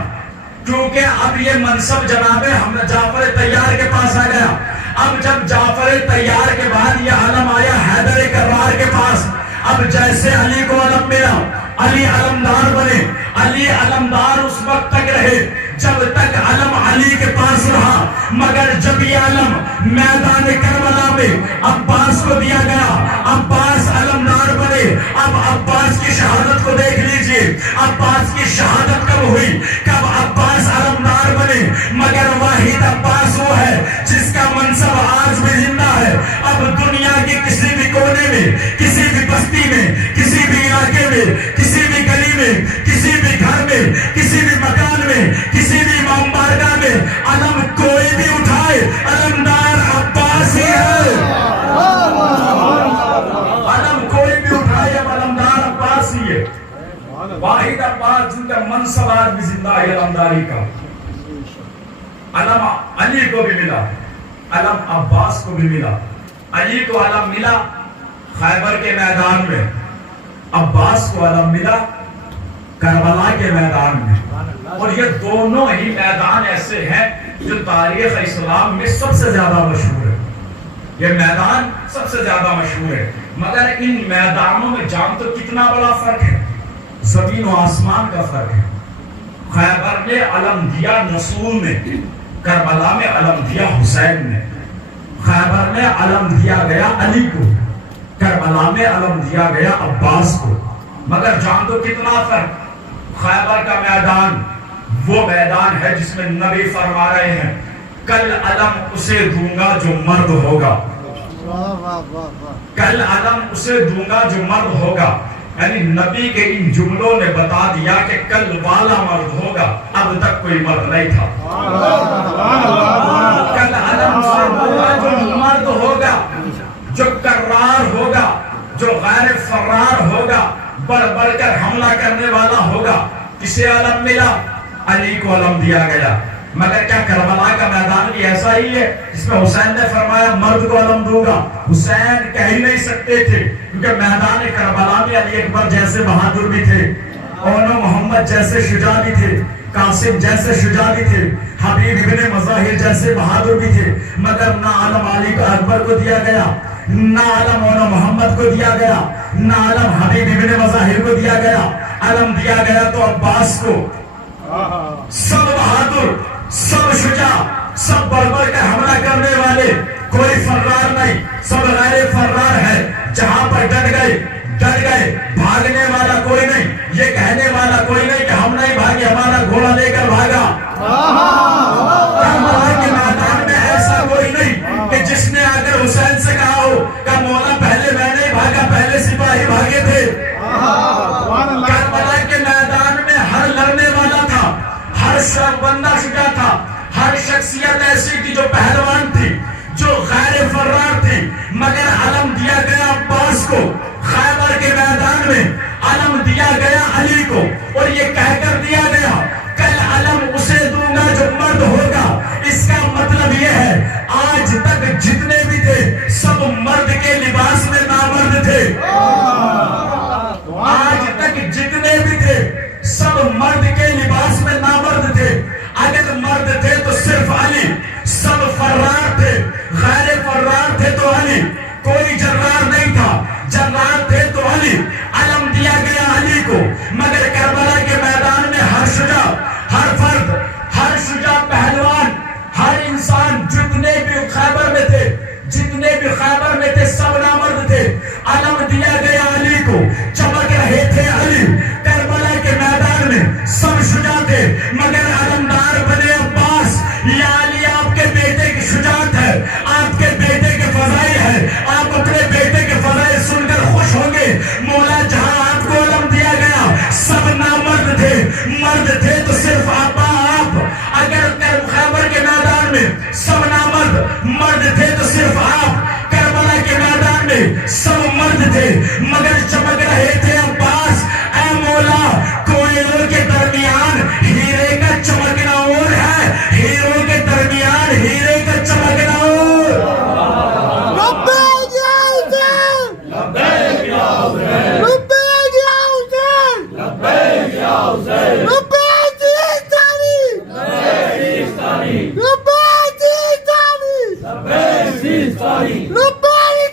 کیونکہ اب یہ منصب جناب جعفر طیار کے پاس آ گیا. اب جب جعفر طیار کے بعد یہ علم آیا حیدر کرار کے پاس, اب جیسے علی کو علم ملا, علی علمدار بنے. علی علمدار اس وقت تک رہے جب تک علم علی کے پاس رہا, مگر جب یہ علم میدان کربلا میں عباس کو دیا گیا, عباس علمدار بنے. اب عباس کی شہادت کو دیکھ لیجئے, عباس کی شہادت کب ہوئی, کب عباس علمدار بنے. مگر واحد عباس وہ ہے جس کا منصب آج بھی زندہ ہے. اب دنیا کے کسی بھی کونے میں, کسی بھی بستی میں, کسی بھی علاقے میں, کسی بھی گلی میں, کسی بھی گھر میں, کسی بھی مکان میں, کسی بھی امام بارگاہ میں علم کوئی بھی اٹھائے, علمدار عباس ہی ہے. علم کوئی بھی اٹھائے اب علمدار عباس ہی ہے. واحد عباس جن کا منصب آج بھی زندہ ہے علمداری کا. علم علی کو بھی ملا, علم عباس کو بھی ملا. علی کو علم ملا خیبر کے میدان میں, عباس کو علم ملا کربلا کے میدان میں. اور یہ دونوں ہی میدان ایسے ہیں جو تاریخ اسلام میں سب سے زیادہ مشہور ہے. یہ میدان سب سے زیادہ مشہور ہے, مگر ان میدانوں میں جان تو کتنا بڑا فرق ہے, زمین و آسمان کا فرق ہے. خیبر میں علم دیا نصور نے, کربلا میں علم دیا حسین نے. خیبر میں علم دیا گیا علی کو, کربلا میں علم دیا گیا عباس کو. مگر جان تو کتنا فرق. خیبر کا میدان وہ میدان ہے جس میں نبی فرما رہے ہیں کل علم اسے دوں گا جو مرد ہوگا, کل علم اسے دوں گا جو مرد ہوگا. یعنی نبی کے ان جملوں نے بتا دیا کہ کل والا مرد ہوگا, اب تک کوئی مرد نہیں تھا. کل علم اسے دوں گا جو مرد ہوگا, جو کرار ہوگا, جو غیر فرار ہوگا, بڑھ کر حملہ کرنے والا ہوگا. کسے علم ملا؟ علی کو علم دیا گیا. مگر کیا کربلا کا میدان بھی ایسا ہی ہے جس میں حسین نے فرمایا مرد کو علم دوں گا؟ حسین کہہ ہی نہیں سکتے تھے، کیونکہ میدان کربلا میں علی اکبر جیسے بہادر بھی تھے، اونو محمد جیسے شجاع بھی تھے، قاسم جیسے شجاع بھی تھے، حبیب ابن مظاہر جیسے بہادر بھی تھے، مگر نہ علم علی کو اکبر کو دیا گیا، نہ علم اونو محمد کو دیا گیا، نہ علم حبیب ابن مظاہر کو دیا گیا، علم دیا گیا تو عباس کو۔ سب بہادر، سب شجاع، سب بڑھ بڑھ کر حملہ کرنے والے، کوئی فرار نہیں، سب غیر فرار ہے، جہاں پر ڈٹ گئے، بھاگنے والا کوئی نہیں، یہ کہنے والا کوئی نہیں کہ ہم نہیں بھاگے، ہمارا گھوڑا لے کر بھاگا۔ کربلا کے میدان میں ایسا کوئی نہیں کہ جس نے اگر حسین سے کہا ہو کہ مولا پہلے میں نہیں بھاگا، پہلے سپاہی بھاگے تھے۔ کربلا کے میدان میں ہر لڑنے والا تھا، ہر بندہ شجاع تھا، ہر شخصیت ایسی تھی جو پہلوان تھی، جو غیر فرار تھی، مگر علم دیا گیا عباس کو۔ خیبر کے میدان میں علم دیا گیا علی کو، اور یہ کہہ کر دیا گیا کل علم اسے دوں گا جو مرد ہوگا۔ اس کا مطلب یہ ہے آج تک جتنے بھی تھے سب مرد کے لباس میں نامرد تھے، آج تک جتنے بھی تھے سب مرد کے لباس میں نامرد تھے۔ اگر مرد تھے تو صرف علی، سب فرار تھے، غیر فرار تھے تو علی، کوئی جرار نہیں تھا، جرار تھے تو علی۔ علم دیا گیا علی کو، مگر کربلا کے میدان میں ہر شجاع، ہر فرد، ہر شجاع پہلوان، ہر انسان جتنے بھی خیبر میں تھے، جتنے بھی خیبر میں تھے سب نامرد تھے۔ علم دیا گیا علی کو، چمک رہے تھے علی۔ کربلا کے میدان میں سب شجاع تھے، مگر علمدار بنے عباس۔ یا علی آپ کے بیٹے کی شجاعت ہے، آپ کے بیٹے کے فضائل ہے، آپ اپنے بیٹے کے فضائل سن کر خوش ہوں گے۔ مولا جہاں آپ کو علم دیا گیا سب نامرد تھے، مرد تھے تو صرف آپ۔ اگر خیبر کے میدان میں سب نامرد، مرد تھے تو صرف آپ۔ کربلا کے میدان میں سب مرد تھے، مگر چمک رہے تھے عباس۔ اے مولا کوئلوں کے درمیان ہیرے کا چمکنا اور ہے، ہیروں کے درمیان ہیرے کا چمکنا اور۔ لبیک یا حسین، لبیک یا حسین، لبیک یا حسین، لبیک یا حسین، لبیک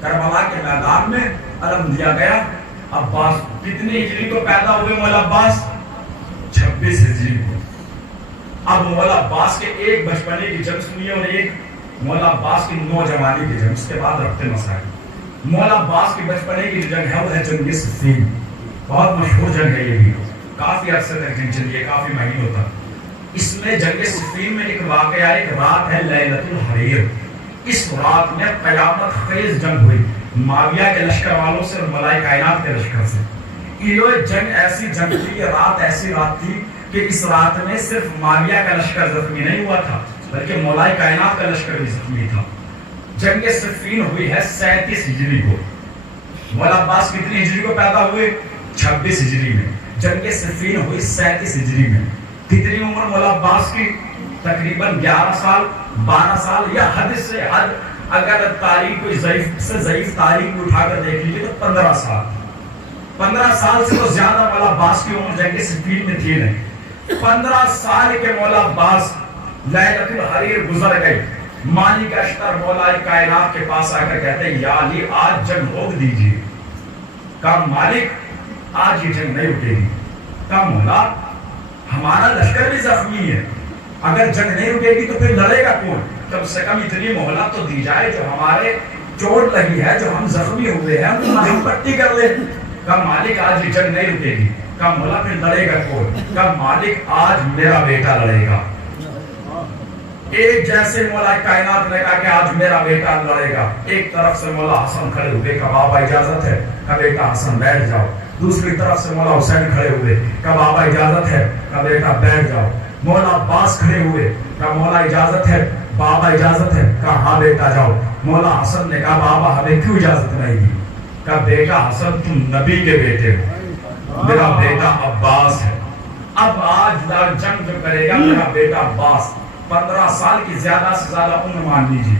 کربلا کے میدان میں علم دیا گیا عباس۔ کتنی ہجری کو پیدا ہوئے مولا عباس؟ 26 ہجری کو۔ اب مولا عباس کے ایک بچپنے کی جنگ سنیے اور ایک مولا عباس کی نوجوانی کی جنگ، اس کے بعد ربط مسائل۔ مولا عباس کی بچپنے کی جنگ ہے وہ ہے جنگ صفین، بہت مشہور جنگ ہے یہ بھی، کافی عرصے تک جنگ چلی ہے، کافی مہینوں تک۔ اس میں جنگ صفین میں ایک واقعہ، ایک رات ہے لیلۃ الحریر۔ اس رات میں قیامت خیز جنگ ہوئی معاویہ کے لشکر والوں سے اور ملائے کائنات کے لشکر سے۔ یہ جنگ ایسی جنگ تھی، یہ رات ایسی رات تھی کہ اس رات میں صرف معاویہ کا لشکر زخمی نہیں ہوا تھا بلکہ ملائے کائنات کا لشکر بھی زخمی تھا۔ جنگ صفین ہوئی ہے 37 ہجری کو۔ مولا عباس کتنی ہجری کو پیدا ہوئے؟ 26 ہجری میں۔ جنگ صفین ہوئی 37 ہجری میں۔ کتنی عمر مولا عباس کی؟ تقریباً 11 سال 12 سال، یا حد سے حد اگر تاریخ کوئی ضعیف سے ضعیف تاریخ اٹھا کر دیکھ لیجیے تو 15 سال۔ 15 سال سے تو زیادہ مولا عباس کی عمر جنگ صفین میں تھی نہیں۔ 15 سال کے مولا عباس لیلۃ الحریر گزر گئی۔ مالک اشتر مولا کائنات کے پاس آ کر کہتے ہیں یا علی آج جنگ روک دیجیے۔ کہا مالک آج یہ جنگ نہیں رکے گی۔ کہا مولا ہمارا لشکر بھی زخمی ہے، اگر جنگ نہیں رکے گی تو پھر لڑے گا کون؟ کم سے کم اتنی مہلت تو دی جائے جو ہمارے چوٹ لگی ہے، جو ہم زخمی ہوئے ہیں ہم پٹی کر لیں۔ کہا مالک آج یہ جنگ نہیں رکے گی۔ کہا مولا پھر لڑے گا کون؟ کہا مالک آج میرا بیٹا لڑے گا۔ ایک جیسے مولا کائنات نے کہا کہ آج میرا بیٹا لڑے گا۔ ایک طرف سے مولا حسن کھڑے ہوئے، کہا بابا اجازت ہے؟ کہا بیٹا حسن بیٹھ جاؤ۔ دوسری طرف سے مولا حسین کھڑے ہوئے، کہا بابا اجازت ہے؟ کہا بیٹا بیٹھ جاؤ۔ مولا عباس کھڑے ہوئے، کہا مولا اجازت ہے؟ بابا اجازت ہے؟ کہا ہاں بیٹا جاؤ۔ مولا حسن نے کہا بابا ہمیں کیوں اجازت نہیں دی؟ کہا بیٹا حسن تم نبی کے بیٹے ہو، میرا بیٹا عباس ہے، اب آج جنگ جو کرے گا میرا بیٹا عباس، 15 سال کی زیادہ سے زیادہ عمر مان لیجیے۔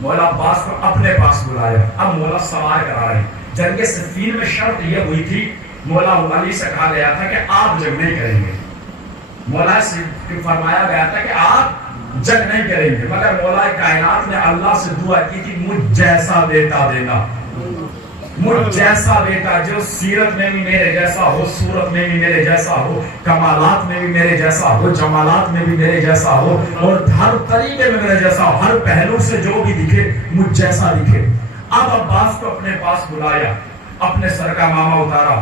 مولا عباس کو اپنے پاس بلایا، اب مولا سوار کرا رہے۔ جنگ صفین میں شرط یہ ہوئی تھی، مولا علی سے کہا گیا تھا کہ آپ جنگ نہیں کریں گے، مولا سے فرمایا گیا تھا کہ آپ جنگ نہیں کریں گے، مگر مولا کائنات نے اللہ سے دعا کی تھی مجھ جیسا بیٹا دینا، مجھ جیسا بیٹا جو سیرت میں بھی میرے جیسا ہو، صورت میں بھی میرے جیسا ہو، کمالات میں بھی میرے جیسا ہو، جمالات میں بھی میرے جیسا ہو، اور ہر طریقے میں میرے جیسا ہو، ہر پہلو سے جو بھی دکھے مجھ جیسا دکھے۔ اب عباس کو اپنے پاس بلایا، اپنے سر کا ماما اتارا،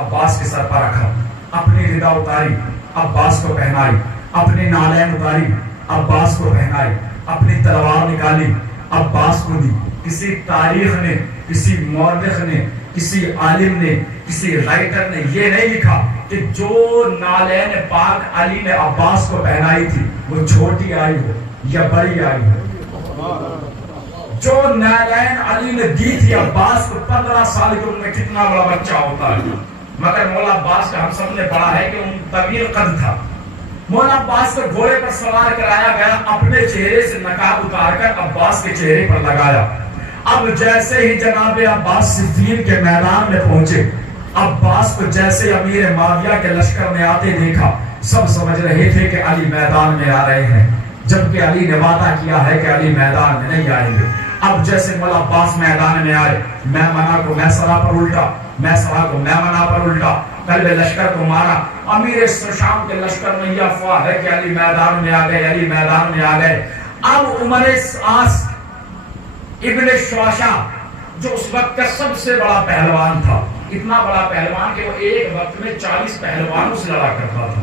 عباس کے سر پر رکھا، اپنی ردا اتاری، عباس کو پہنائی، اپنی نالین اتاری، عباس کو پہنائی، اپنی تلوار نکالی، عباس کو دی۔ کسی تاریخ نے، کسی مورخ نے، کسی عالم نے، کسی رائٹر نے یہ نہیں لکھا کہ جو نالین پاک علی نے عباس کو پہنائی تھی وہ چھوٹی آئی ہو یا بڑی آئی ہو۔ جو نالین علی نے دی تھی عباس کو 15 سال کی عمر میں کتنا بڑا بچہ ہوتا ہے، مگر مولا عباس کا ہم سب نے پڑھا ہے کہ ان طویل قد تھا۔ مولا عباس کو گھوڑے پر سوار کرایا گیا، اپنے چہرے سے نقاب اتار کر عباس کے چہرے پر لگایا۔ اب جیسے ہی جناب عباس صفین کے میدان میں پہنچے، عباس کو جیسے امیر معاویہ کے لشکر میں آتے دیکھا، سب سمجھ رہے تھے کہ علی میدان میں آ رہے ہیں، جبکہ علی نے وعدہ کیا ہے کہ علی میدان میں نہیں آئیں گے۔ اب جیسے مولا عباس میدان میں آئے، میمنہ کو میسرہ پر الٹا، میسرہ کو میمنہ پر الٹا، قلب لشکر کو مارا۔ امیر شام کے لشکر میں یہ افواہ ہے کہ علی میدان میں آ گئے، علی میدان میں آ گئے۔ اب عمر آس ابن شواشہ جو اس وقت کا سب سے بڑا پہلوان تھا، اتنا بڑا پہلوان کہ وہ ایک وقت میں 40 پہلوانوں سے لڑا کرتا تھا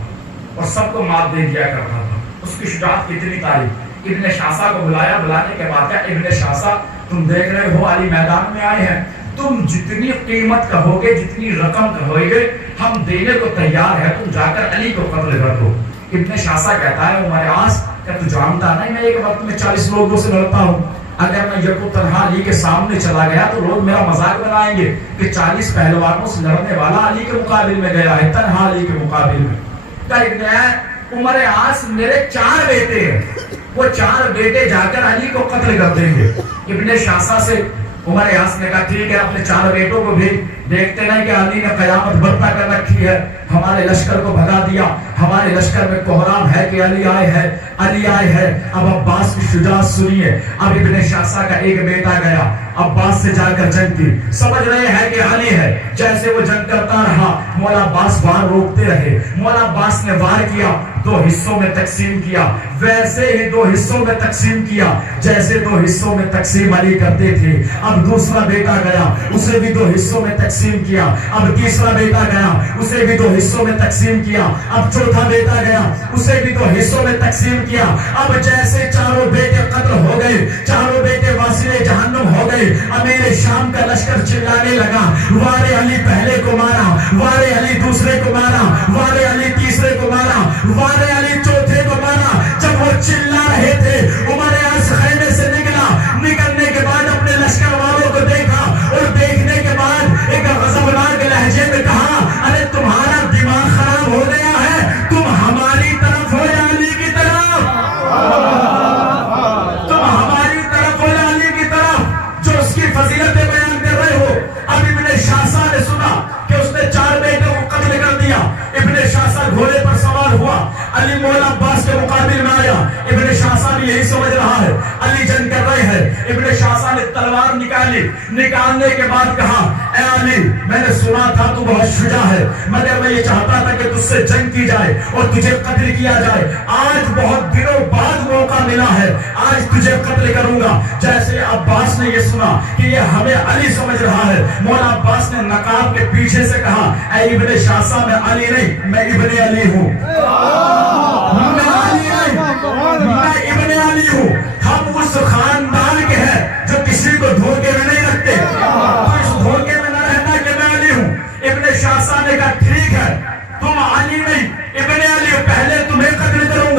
اور سب کو مات دے دیا کرتا تھا، اس کی شجاعت کی اتنی تعریف۔ ابن شاسا کو بلایا، بلانے کے بعد کہا ابن شاسا تم دیکھ رہے ہو علی میدان میں آئے ہیں، تم جتنی قیمت کہو گے، جتنی رقم کہو گے ہم دینے کو تیار ہے، تم جا کر علی کو قتل کر دو۔ ابن شاسا کہتا ہے عمر آس کہ تو جانتا نہیں میں ایک وقت میں 40 لوگوں سے لڑتا ہوں، اگر میں یکو تنہا علی کے سامنے چلا گیا تو لوگ میرا مذاق بنائیں گے کہ 40 پہلوانوں سے لڑنے والا علی کے مقابل میں گیا ہے، تنہا علی کے مقابل میں۔ عمر آس میرے 4 بیٹے ہیں، وہ 4 بیٹے جا کر علی کو قتل کر دیں گے۔ ابن شاسا سے عمر آس نے کہا ٹھیک ہے، اپنے 4 بیٹوں کو بھیج، دیکھتے نہیں کہ علی نے قیامت برپا کر رکھی ہے، ہمارے لشکر کو بھگا دیا، ہمارے لشکر میں کوہرام ہے کہ علی آئے ہے، علی آئے ہے۔ اب عباس کی شجاعت سنیے، اب ابن شاسا کا ایک بیٹا گیا، عباس سے جا کر جنگ کی، سمجھ رہے ہیں کہ علی ہے، جیسے وہ جنگ کرتا رہا مولا عباس وار روکتے رہے، مولا عباس نے وار کیا، 2 حصوں میں تقسیم کیا، ویسے ہی 2 حصوں میں تقسیم کیا جیسے 2 حصوں میں تقسیم علی کرتے تھے۔ اب دوسرا بیٹا گیا، اسے بھی 2 حصوں میں تقسیم کیا، اب تیسرا بیٹا گیا، اسے بھی 2 حصوں میں تقسیم کیا، اب چوتھا بیٹا گیا، اسے بھی 2 حصوں میں تقسیم کیا۔ اب جیسے 4 بیٹے قتل ہو گئے، 4 بیٹے واصل جہنم ہو گئے، امیر شام کا لشکر چلانے لگا وارے علی پہلے کو مارا، وارے علی دوسرے کو مارا، وارے علی تیسرے کو مارا، وارے علی چوتھے کو مارا۔ جب وہ چلا رہے تھے عمر آس خیمے سے نکلا، نکلنے کے بعد اپنے لشکر والوں کو دیکھا اور دیکھنے کے بعد ایک غضبناک لہجے میں کہا ارے تمہارا دماغ خراب ہو گیا ہے، تم ہماری طرف ہو یا علی کی طرف، تم ہماری طرف ہو یا علی کی طرف، جو اس کی فضیلتیں بیان کر رہے ہو۔ اب ابن شاسا نے سنا کہ اس نے 4 بیٹوں کو قتل کر دیا، ابن شاسا گھوڑے پر سوار ہوا، علی مولا عباس کے مقابل میں آیا۔ ابن شاسا بھی یہی سمجھ رہا ہے علی جنگ کر رہے ہیں۔ ابن شاسا نے تلوار نکالی، نکالنے کے بعد کہا اے علی میں نے سنا تھا تو بہت شجاع ہے، مگر میں یہ چاہتا تھا کہ تجھ سے جنگ کی جائے اور تجھے قتل کیا جائے، آج بہت دنوں بعد موقع ملا ہے، آج تجھے قتل کروں گا۔ جیسے عباس نے یہ سنا کہ یہ ہمیں علی سمجھ رہا ہے، مولا عباس نے نقاب کے پیچھے سے کہا اے ابن شاسا میں علی نہیں میں ابن علی ہوں، میں علی نہیں میں ابن علی ہوں۔ ہم اس خاندان کے ہیں جو کسی کو دھوکے میں نہیں رکھتے، تو اس دھوکے میں نہ رہنا کہ میں علی ہوں۔ ابن شاسا نے کہا ٹھیک ہے تم علی نہیں ابن علی ہو، پہلے تمہیں قتل کرو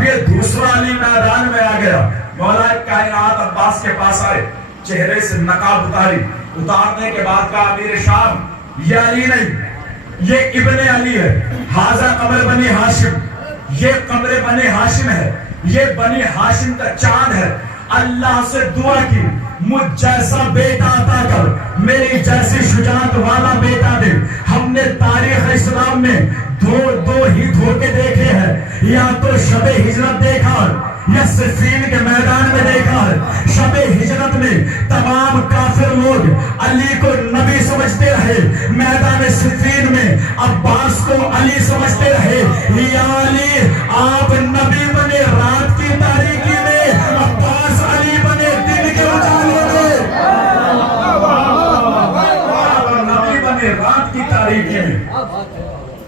اب یہ دوسرا علی میدان میں آ گیا. مولا کائنات عباس کے پاس آئے, چہرے سے نقاب اتارنے کے بعد کہا امیر شام یہ علی نہیں, یہ ابن علی ہے. حاضر قمر بنی ہاشم, یہ قمر بنی ہاشم ہے, یہ بنی ہاشم کا چاند ہے. اللہ سے دعا کی مجھ جیسا بیٹا عطا کر, میری جیسی شجاعت والا بیٹا دے. ہم نے تاریخ اسلام میں دو ہی دھوکے دیکھے ہیں, یا تو شب ہجرت دیکھا یا صفین کے میدان میں دیکھا ہے. شب ہجرت میں تمام کافر لوگ علی کو نبی سمجھتے رہے, میدان صفین میں عباس کو علی سمجھتے رہے. یا علی آپ نبی بنے رات کی تاریکی میں, عباس علی بنے دن کے اجالے میں. نبی بنے رات کی تاریکی میں,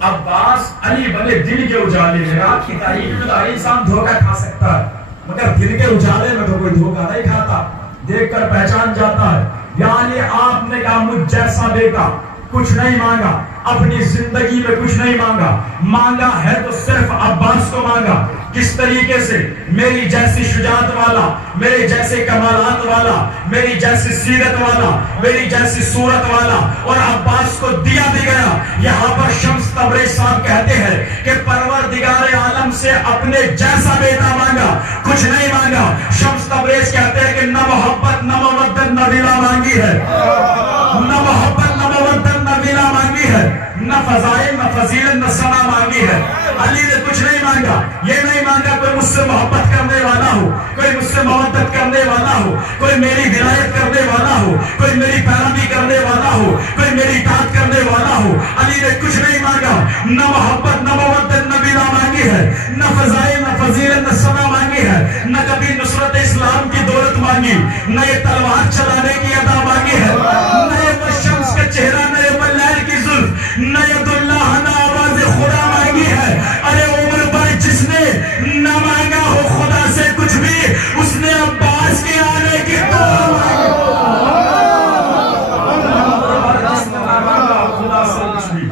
عباس علی بنے دن کے اجالے میں. رات کی تاریکی میں تو ہر انسان دھوکہ کھا سکتا ہے, مگر دن کے اجالے میں تو کوئی دھوکہ نہیں کھاتا, دیکھ کر پہچان جاتا ہے. یعنی آپ نے کہا مجھ جیسا بیٹا, کچھ نہیں مانگا اپنی زندگی میں, کچھ نہیں مانگا, مانگا ہے تو صرف عباس کو مانگا. کس طریقے سے؟ میری جیسی شجاعت والا, میرے جیسے کمالات والا, میری جیسی سیرت والا, میری جیسی صورت والا, اور عباس کو دیا بھی گیا. یہاں پر شمس تبریز صاحب کہتے ہیں کہ پروردگار عالم سے اپنے جیسا بیٹا مانگا, کچھ نہیں مانگا. شمس تبریز کہتے ہیں کہ نہ محبت نہ مودت نہ ولا مانگی ہے, نہ محبت نہ مودت نہ ولا مانگی ہے, نہ فضائل نہ فضیلت نہ ثنا مانگی ہے. علی نے کچھ نہیں مانگا, یہ نہیں مانگا کوئی مجھ سے محبت کرنے والا ہو, کوئی مجھ سے مودت کرنے والا ہو, کوئی میری ولایت کرنے والا ہو, کوئی میری پیروی کرنے والا ہو, کوئی میری اطاعت کرنے والا ہو. علی نے کچھ نہیں مانگا, نہ محبت نہ مودت نہ ولا مانگی ہے, نہ فضائل نہ فضیلت نہ ثنا مانگی ہے, نہ کبھی نصرت اسلام کی دولت مانگی, نہ یہ تلوار چلانے کی ادا مانگی ہے, نہ یہ شمس کا چہرہ, نہ یہ لیل کی زلف, نہ ید اللہ نہ آواز خدا مانگی ہے. ارے عمر پر جس نے نہ مانگا ہو خدا سے کچھ بھی, اس نے عباس کے آنے کی دعا مانگی. جس نے نہ مانگا ہو خدا سے کچھ بھی,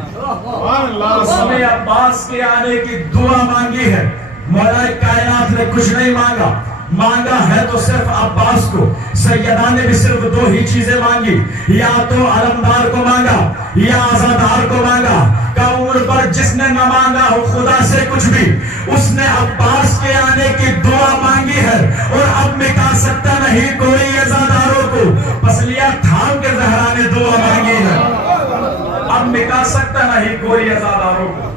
اس نے عباس کے آنے کی دعا مانگی ہے. مولا کائنات نے کچھ نہیں مانگا, مانگا ہے تو صرف عباس کو. سیدہ نے بھی صرف دو ہی چیزیں مانگی, یا تو علمدار کو مانگا یا عزادار کو مانگا. کہ عمر پر جس نے نہ مانگا ہو خدا سے کچھ بھی, اس نے عباس کے آنے کی دعا مانگی ہے. اور اب مٹا سکتا نہیں کوئی عزاداروں کو, پسلیاں تھام کے زہرا نے دعا مانگی ہے. اب مٹا سکتا نہیں کوئی عزاداروں کو,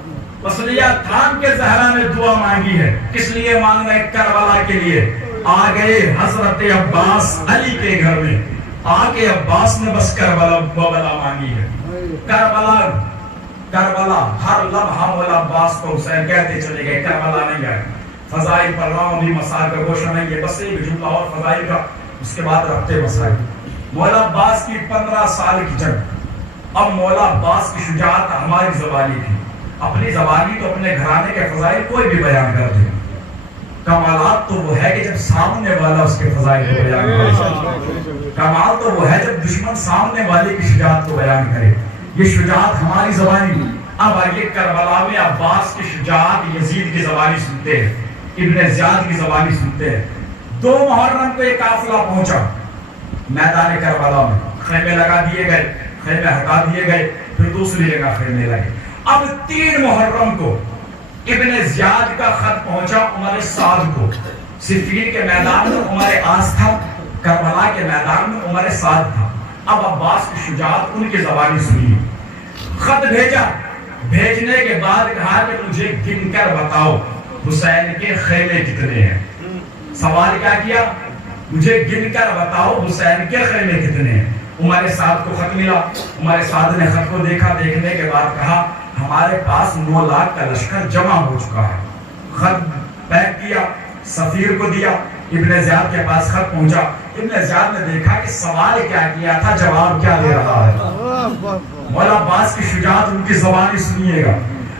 پسلیاں تھام کے زہرا نے دعا مانگی ہے. کس لیے مانگ رہے؟ کربلا کے لیے. آ گئے حضرت عباس علی کے گھر میں, آ کے عباس نے بس کربلا مانگی ہے. کربلا ہر لمحہ مولا عباس کو حسین کہتے چلے گئے, کربلا نہیں آئے. فضائل پڑھ رہا ہوں, ابھی مسائل کا گوشہ نہیں ہے, بس ایک جملہ اور فضائل کا, اس کے بعد رکھتے مسائل. مولا عباس کی 15 سال کی جنگ. اب مولا عباس کی شجاعت ہماری زبانی تھی, اپنی زبانی تو اپنے گھرانے کے فضائل کوئی بھی بیان کر دے. کمالات تو وہ ہے کہ جب سامنے والا اس کے فضائل کو بیان کرے, کمال تو وہ ہے جب دشمن سامنے والے کی شجاعت کو بیان کرے. یہ شجاعت ہماری زبانی. اب آئیے کربلا میں عباس کی شجاعت یزید کی زبانی سنتے ہیں, ابن زیاد کی زبانی سنتے ہیں. 2 محرم کو ایک قافلہ پہنچا میدان کربلا میں, خیمے لگا دیے گئے, خیمے ہٹا دیے گئے, پھر دوسری جگہ خیمے لگے. اب 3 محرم کو ابن زیاد کا خط پہنچا عمر سعد کو. صفین کے میدان میں عمر آس تھا, کربلا کے میدان میں عمر سعد تھا. اب عباس کی شجاعت ان کی زبانی سنی. خط بھیجا, بھیجنے کے بعد کہا کہ مجھے گن کر بتاؤ حسین کے خیمے کتنے ہیں. سوال کیا کیا؟ مجھے گن کر بتاؤ حسین کے خیمے کتنے ہیں. عمر سعد کو خط ملا, عمر سعد نے خط کو دیکھا, دیکھنے کے بعد کہا ہمارے پاس 9 لاکھ کا لشکر جمع ہو چکا ہے. خط پیک کیا, سفیر کو دیا, ابن زیاد کے پاس خط پہنچا. ابن زیاد نے دیکھا کہ سوال کیا تھا, جواب کیا دے رہا ہے. مولا عباس کی شجاعت ان کی زبانی سنیے گا.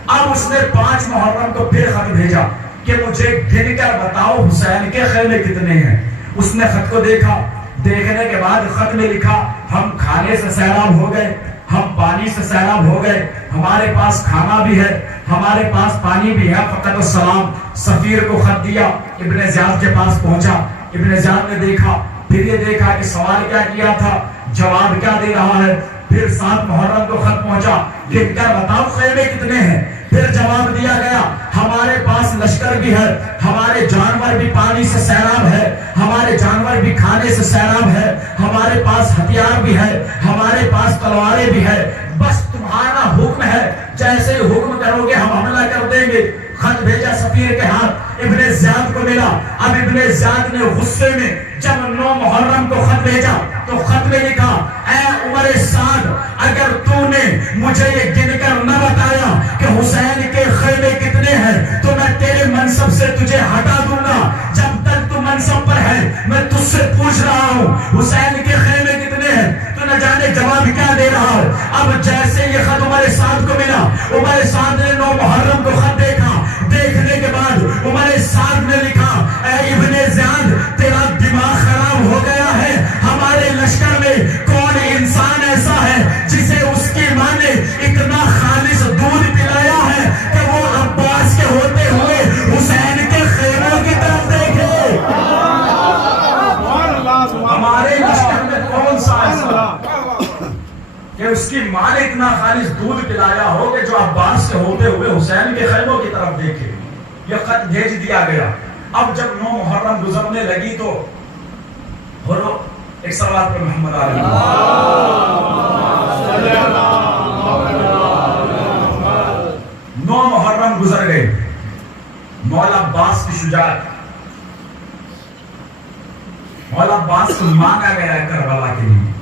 اب اس نے 5 محرم کو پھر خط بھیجا کہ مجھے گن کر بتاؤ حسین کے خیمے کتنے ہیں. اس نے خط کو دیکھا, دیکھنے کے بعد خط میں لکھا ہم کھانے سے سیراب ہو گئے, ہم پانی سے سیراب ہو گئے، ہمارے پاس کھانا بھی ہے، ہمارے پاس پانی بھی ہے، فقط السلام سفیر کو خط دیا، ابن زیاد کے پاس پہنچا، ابن زیاد نے دیکھا، پھر یہ دیکھا کہ سوال کیا کیا تھا، جواب کیا دے رہا ہے، پھر 7 محرم کو خط پہنچا، لکھ کر بتاؤ خیمے کتنے ہیں، پھر جواب دیا گیا ہمارے پاس لشکر بھی ہے، ہمارے جانور بھی پانی سے سیراب ہے، ہمارے جانور بھی کھانے سے سیراب ہے، ہمارے پاس ہتھیار بھی ہے، ہمارے پاس تلواریں بھی ہے، بس تمہارا حکم ہے، جیسے حکم کرو گے ہم حملہ کر دیں گے۔ خط بھیجا سفیر کے ہاتھ، ابن زیاد کو ملا، اب ابن زیاد نے غصے میں جب 9 محرم کو خط بھیجا تو خط میں لکھا، اے عمر سعد، اگر تو نے مجھے یہ گن کر نہ بتایا کہ حسین کے خیمے کتنے ہیں تو میں تیرے منصب سے تجھے ہٹا دوں گا، جب تک تو منصب پر ہے میں تجھ سے پوچھ رہا ہوں حسین کے خیمے کتنے ہیں، تو نہ جانے جواب کیا دے رہا ہے۔ اب جیسے یہ خط عمر سعد کو ملا، عمر سعد نے 9 محرم کو خط دیکھا، دیکھنے کے بعد عمر سعد نے لکھا، اے ابن زیاد، تیرا دماغ خراب ہو گیا ہے، ہمارے لشکر میں کون انسان ایسا ہے جسے اس کی ماں نے اتنا خالص دودھ پلایا ہے کہ وہ عباس کے ہوتے ہوئے حسین کے خیموں کی طرف دیکھے۔ ہمارے لشکر میں کون سا ایسا کہ اس کی ماں نے اتنا خالص دودھ پلایا ہو کہ جو عباس سے ہوتے ہوئے حسین کے خیموں کی طرف دیکھے۔ یہ خط بھیج دیا گیا۔ اب جب 9 محرم گزرنے لگی تو بولو ایک صلوات پر محمد علیہ 9 محرم گزر گئے، مولا عباس کی شجاعت، مولا عباس کو مانگا گیا ہے کربلا کے لیے،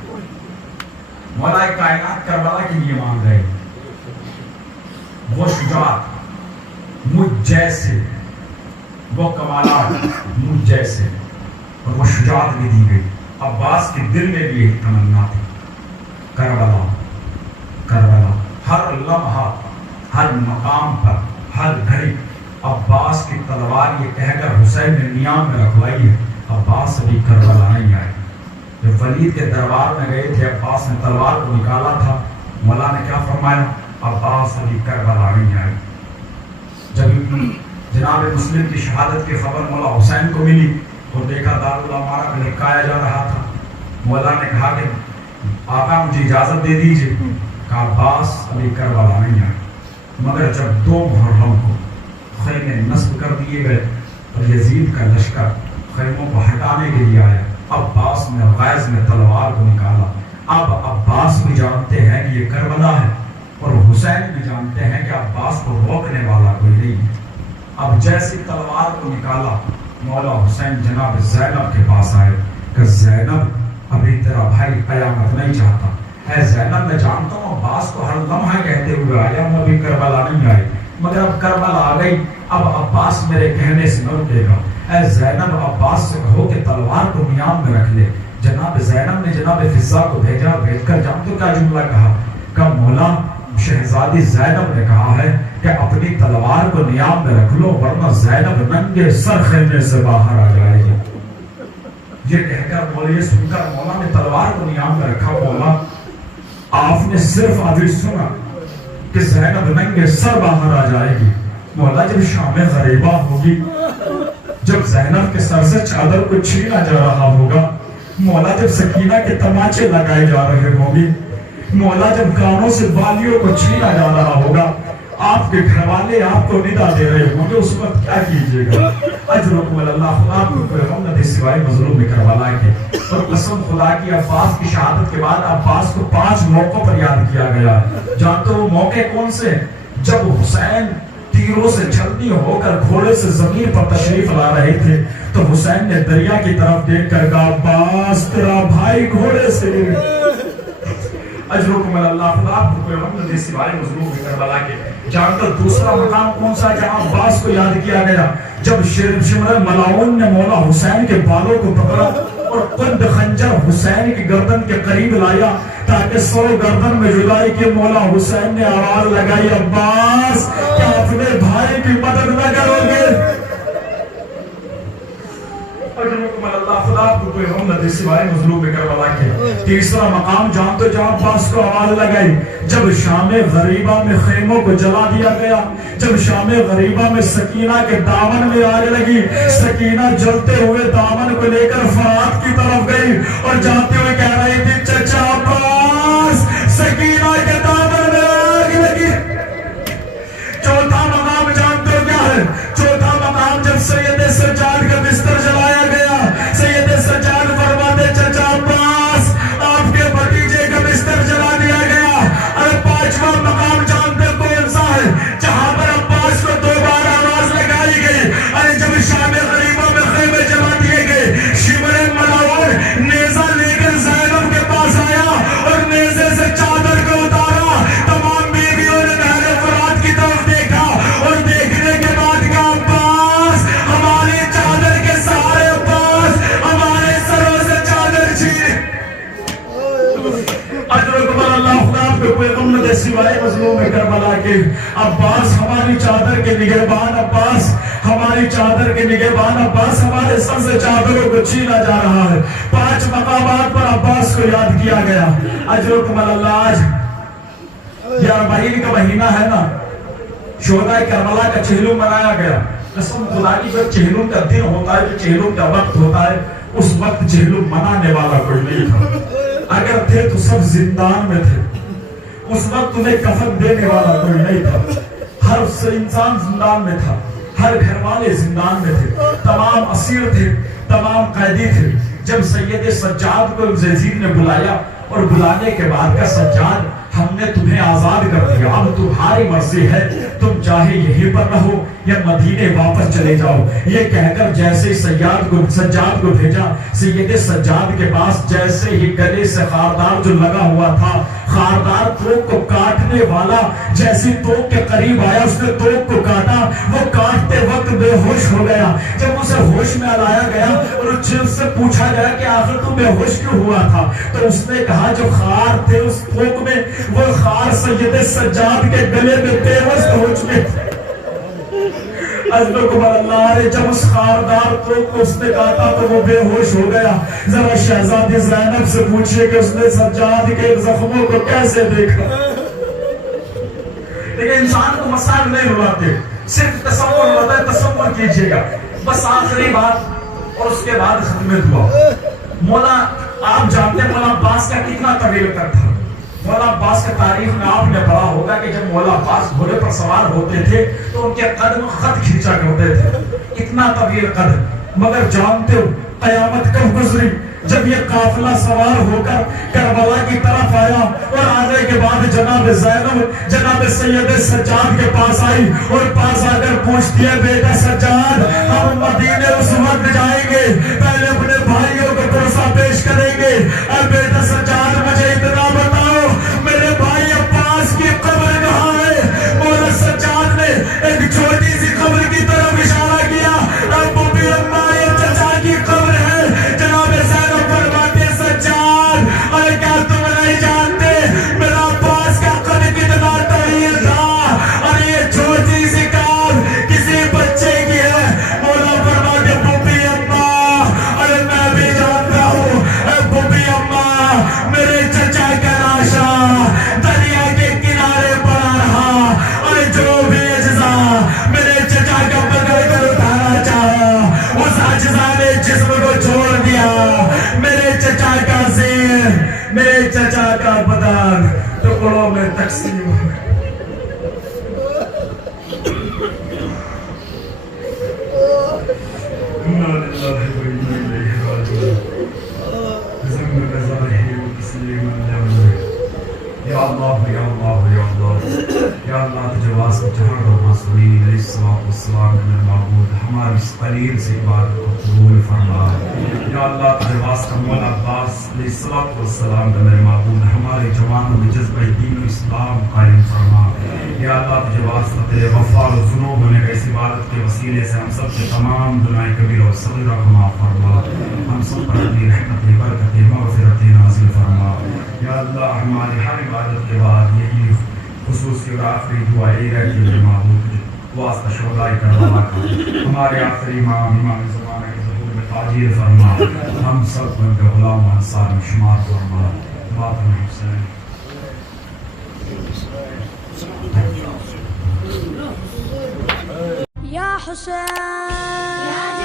مولا کائنات کربلا کے لیے مانگ رہے، وہ شجاعت مجھ جیسے، وہ کمالات مجھ جیسے، اور وہ شجاعت بھی دی گئی۔ عباس کے دل میں بھی ایک تمنا تھی، کربلا، کربلا، ہر لمحہ، ہر مقام پر، ہر گھڑی عباس کی تلوار یہ کہہ کر حسین نے نیام میں رکھوائی ہے، عباس ابھی کربلا نہیں آئے۔ جب ولید کے دربار میں گئے تھے، عباس نے تلوار کو نکالا تھا، مولا نے کیا فرمایا، عباس ابھی کربلا نہیں آئے۔ جب جناب مسلم کی شہادت کی خبر مولا حسین کو ملی تو دیکھا دارالامارہ میں لٹکایا جا رہا تھا، مولا نے کہا کہ آقا مجھے اجازت دے دیجئے، کہا عباس ابھی کربلا نہیں آئے۔ مگر جب 2 محرم کو خیمے نصب کر دیے گئے اور یزید کا لشکر خیموں کو ہٹانے کے لیے آیا، عباس نے غیظ میں تلوار کو نکالا۔ اب عباس بھی جانتے ہیں کہ یہ کربلا ہے اور حسین بھی جانتے ہیں کہ عباس کو روکنے والا کوئی نہیں ہے۔ اب جیسی تلوار کو نکالا، مولا حسین جناب زینب کے پاس آئے کہ زینب ابھی تیرا بھائی قیامت نہیں چاہتا، اے زینب میں جانتا ہوں عباس کو ہر لمحہ کہتے ہوئے آیا ہوں ابھی کربلا نہیں آئی، مگر اب کربلا آ گئی، اب عباس میرے کہنے سے نہ رکے گا، اے زینب عباس سے کہو کہ تلوار کو نیام میں رکھ لے۔ جناب زینب نے جناب فضہ کو بھیجا، بھیج کر جان تو کیا جملہ کہا کہ مولا شہزادی زینب نے کہا ہے کہ اپنی تلوار کو نیام میں رکھ لو ورنہ زینب ننگے سر خیمے سے باہر آ جائے گی۔ یہ کہہ کر مولا، یہ سن کر مولا نے تلوار کو نیام میں رکھا۔ مولا آپ نے صرف ابھی سنا کہ زینب ننگے سر باہر آ جائے گی، مولا جب شام غریبہ ہوگی، جب زینب کے سر سے چادر کو چھینا جا رہا ہوگا، مولا جب سکینہ کے تماچے لگائے جا رہے ہوں گے، مولا جب کانوں سے بالیوں کو چھینا جا رہا ہوگا، آپ کے گھر والے آپ کو ندا دے رہے ہوں گے، اس وقت کیا کیجئے گا؟ اجرکم اللہ، خدا کو کوئی غم نہ دے سوائے مظلوم کربلا کے۔ اور قسم خدا کی عباس کی شہادت کے بعد عباس کو 5 موقعوں پر یاد کیا گیا۔ جانتے وہ موقع کون سے؟ جب حسین تیروں سے چھلنی ہو کر گھوڑے سے زمین پر تشریف لا رہے تھے تو حسین نے دریا کی طرف دیکھ کر کہا عباس تیرا بھائی گھوڑے سے اجرکم اللہ، خدا آپ کو کوئی غم نہ دے سوائے مظلوم کربلا کے۔ جانتے دوسرا مقام کون سا جہاں عباس کو یاد کیا گیا؟ جب شمر ملاؤن نے مولا حسین کے بالوں کو پکڑا اور قد خنجر حسین کی گردن کے قریب لایا تاکہ سر و گردن میں جدائی کے، مولا حسین نے آواز لگائی عباس کیا اپنے بھائی کی مدد نہ کرو گے؟ اجرکم اللہ، اللہ خدا کو کوئی غم نہ دے سوائے مظلوم کربلا کے. تیسرا مقام جانتے جہاں عباس کو آواز لگائی جب شام غریبہ میں خیموں کو جلا دیا گیا, جب شام غریبہ میں سکینہ کے دامن میں آگ لگی, سکینہ جلتے ہوئے دامن کو لے کر فرات کی طرف گئی اور جاتے ہوئے کہہ رہی تھی چچا عباس سکینہ کے دامن میں آگ لگی. چوتھا مقام جانتے ہو کیا ہے؟ چوتھا مقام جب سید سجاد کا بستر جلایا گیا, سید سجاد فرماتے چچا عباس آپ کے بھتیجے کا بستر جلا دیا گیا. اور پانچواں مقام جانتے کون سا ہے؟ جہاں پر عباس کو 2 بار آواز لگائی گئی. ارے جب شام غریبہ میں خیمے جلا دیے گئے, شمر ملاور نیزہ لے کر زینب کے پاس آیا اور نیزے سے چادر کو اتارا. تمام بیویوں نے نہر فرات کی طرف دیکھا اور دیکھنے کے بعد کہا عباس ہماری چادر کے سہارے, عباس ہمارے سروں سے چادر چھین. اجرکم اللہ خدا پہ کوئی غم نہ دے سوائے مظلوم کربلا کے. عباس ہماری چادر کے نگہبان, عباس ہماری چادر کے نگہبان, عباس ہمارے سر سے چادروں کو چھینا جا رہا ہے. 5 مقامات پر عباس کو یاد کیا گیا. اجرکم اللہ. آج یہ 40 کا مہینہ ہے نا, شہداء کربلا کا چہلم منایا گیا. قسم خدا کی جب چہلم کا دن ہوتا ہے, جو چہلم کا وقت ہوتا ہے, اس وقت چہلم منانے والا کوئی نہیں تھا. اگر تھے تو سب زندان میں تھے. اس وقت انہیں کفن دینے والا کوئی نہیں تھا. ہر انسان زندان میں تھا, ہر گھر والے زندان میں تھے, تمام اسیر تھے, تمام قیدی تھے. جب سید سجاد کو یزید نے بلایا اور بلانے کے بعد کا سجاد ہم نے تمہیں آزاد کر دیا, اب تمہاری مرضی ہے, تم چاہے یہیں پر رہو یا مدینے واپس چلے جاؤ. یہ کہہ کر جیسے ہی سجاد کو بھیجا, سید سجاد کے پاس جیسے ہی گلے سے خاردار جو لگا ہوا تھا, خاردار توق کو کاٹنے والا جیسی توق کے قریب آیا, اس نے توق کو کاٹا, وہ کاٹتے وقت بے ہوش ہو گیا. جب اسے ہوش میں لایا گیا اور اس سے پوچھا گیا کہ آخر تو بے ہوش کیوں ہوا تھا, تو اس نے کہا جو خار تھے اس توق میں, وہ خار سید سجاد کے گلے میں بے وست ہو چکے تھے. اجرکم اللہ. جب اس خاردار توق کو اس نے کاٹا تو وہ بے ہوش ہو گیا. ذرا شہزادی زینب سے پوچھئے کہ اس نے سجاد کے زخموں کو کیسے دیکھا. لیکن انسان کو مسائل نہیں رلاتے, صرف تصور ہوتا ہے. تصور کیجئے گا. بس آخری بات اور اس کے بعد ختم دعا. مولا آپ جانتے ہیں مولا عباس کا کتنا طویل قد تھا. مولا عباس کے تاریخ میں آپ نے پڑھا ہوگا کہ جب مولا عباس گھوڑے پر سوار ہوتے تھے تو ان کے قدم خط کھینچا کرتے تھے. اتنا طویل قد. مگر جانتے ہو قیامت کب گزری؟ جب یہ قافلہ سوار ہو کر کربلا کی طرف آیا اور آنے کے بعد جناب زینب جناب سید سجاد کے پاس آئی اور پاس آ کر پوچھتی ہے بیٹا سجاد ہم مدینے اس وقت جائیں گے, پہلے اپنے بھائیوں کو پرسہ پیش کریں گے. اے بیٹا سجاد مجھے اتنا بتاؤ میرے بھائی عباس کی قبر کہاں ہے؟ مولا سجاد نے ایک چھوٹی سی قبر کی طرف اشارہ کیا. ابو بھی اماں یہ چچا کی قبر ہے. جناب زینب فرماتے سجاد ارے کیا تم نہیں جانتے میرا عباس کا قد کتنا طویل تھا, اور یہ چھوٹی سی کار کسی بچے کی ہے. مولا فرماتے ابو بھی اماں ارے میں بھی جانتا ہوں. ابو بھی اماں میرے چچا کا لاشا دریا کے کنارے پڑا رہا, اور جو بھی اجزا میرے چچا کا پکڑ کر اٹھانا چاہا اس اجزا نے جسم کو چھوڑ دیا. میرے چچا کا ذہن میرے چچا کا بدن ٹکڑوں میں تقسیم ہو گیا. یا اللہ یا اللہ یا اللہ یا اللہ تجھے واسطہ جہاں و معصومین علیہ الصلوۃ والسلام من المعبود ہماری اس قلیل سے عبادت کو قبول فرما. یا اللہ تجھے واسطہ مولا عباس علیہ الصلوۃ والسلام میرے معبود ہمارے جوانوں میں جذبہ دین و اسلام قائم فرما. یا اللہ تجھے واسطہ تیرے غفار و ذنوب ہونے کا اس عبادت کے وسیلے سے ہم سب کے تمام گناہ کبیرہ و صغیرہ کو معاف فرما. ہم سب پر اپنی رحمت برکت مغفرت نازل فرما. یا اللہ ہماری ہر عبادت کے بعد یہی خصوصی اور آخری دعا یہ ہے کہ میرے معبود واسطہ شہداء کربلا کا ہمارے آخری امام زمانہ کے ظہور میں حاضر فرما، ہم سب کو ان کے غلام انصار میں شمار فرما. ماتم حسین. يا حسين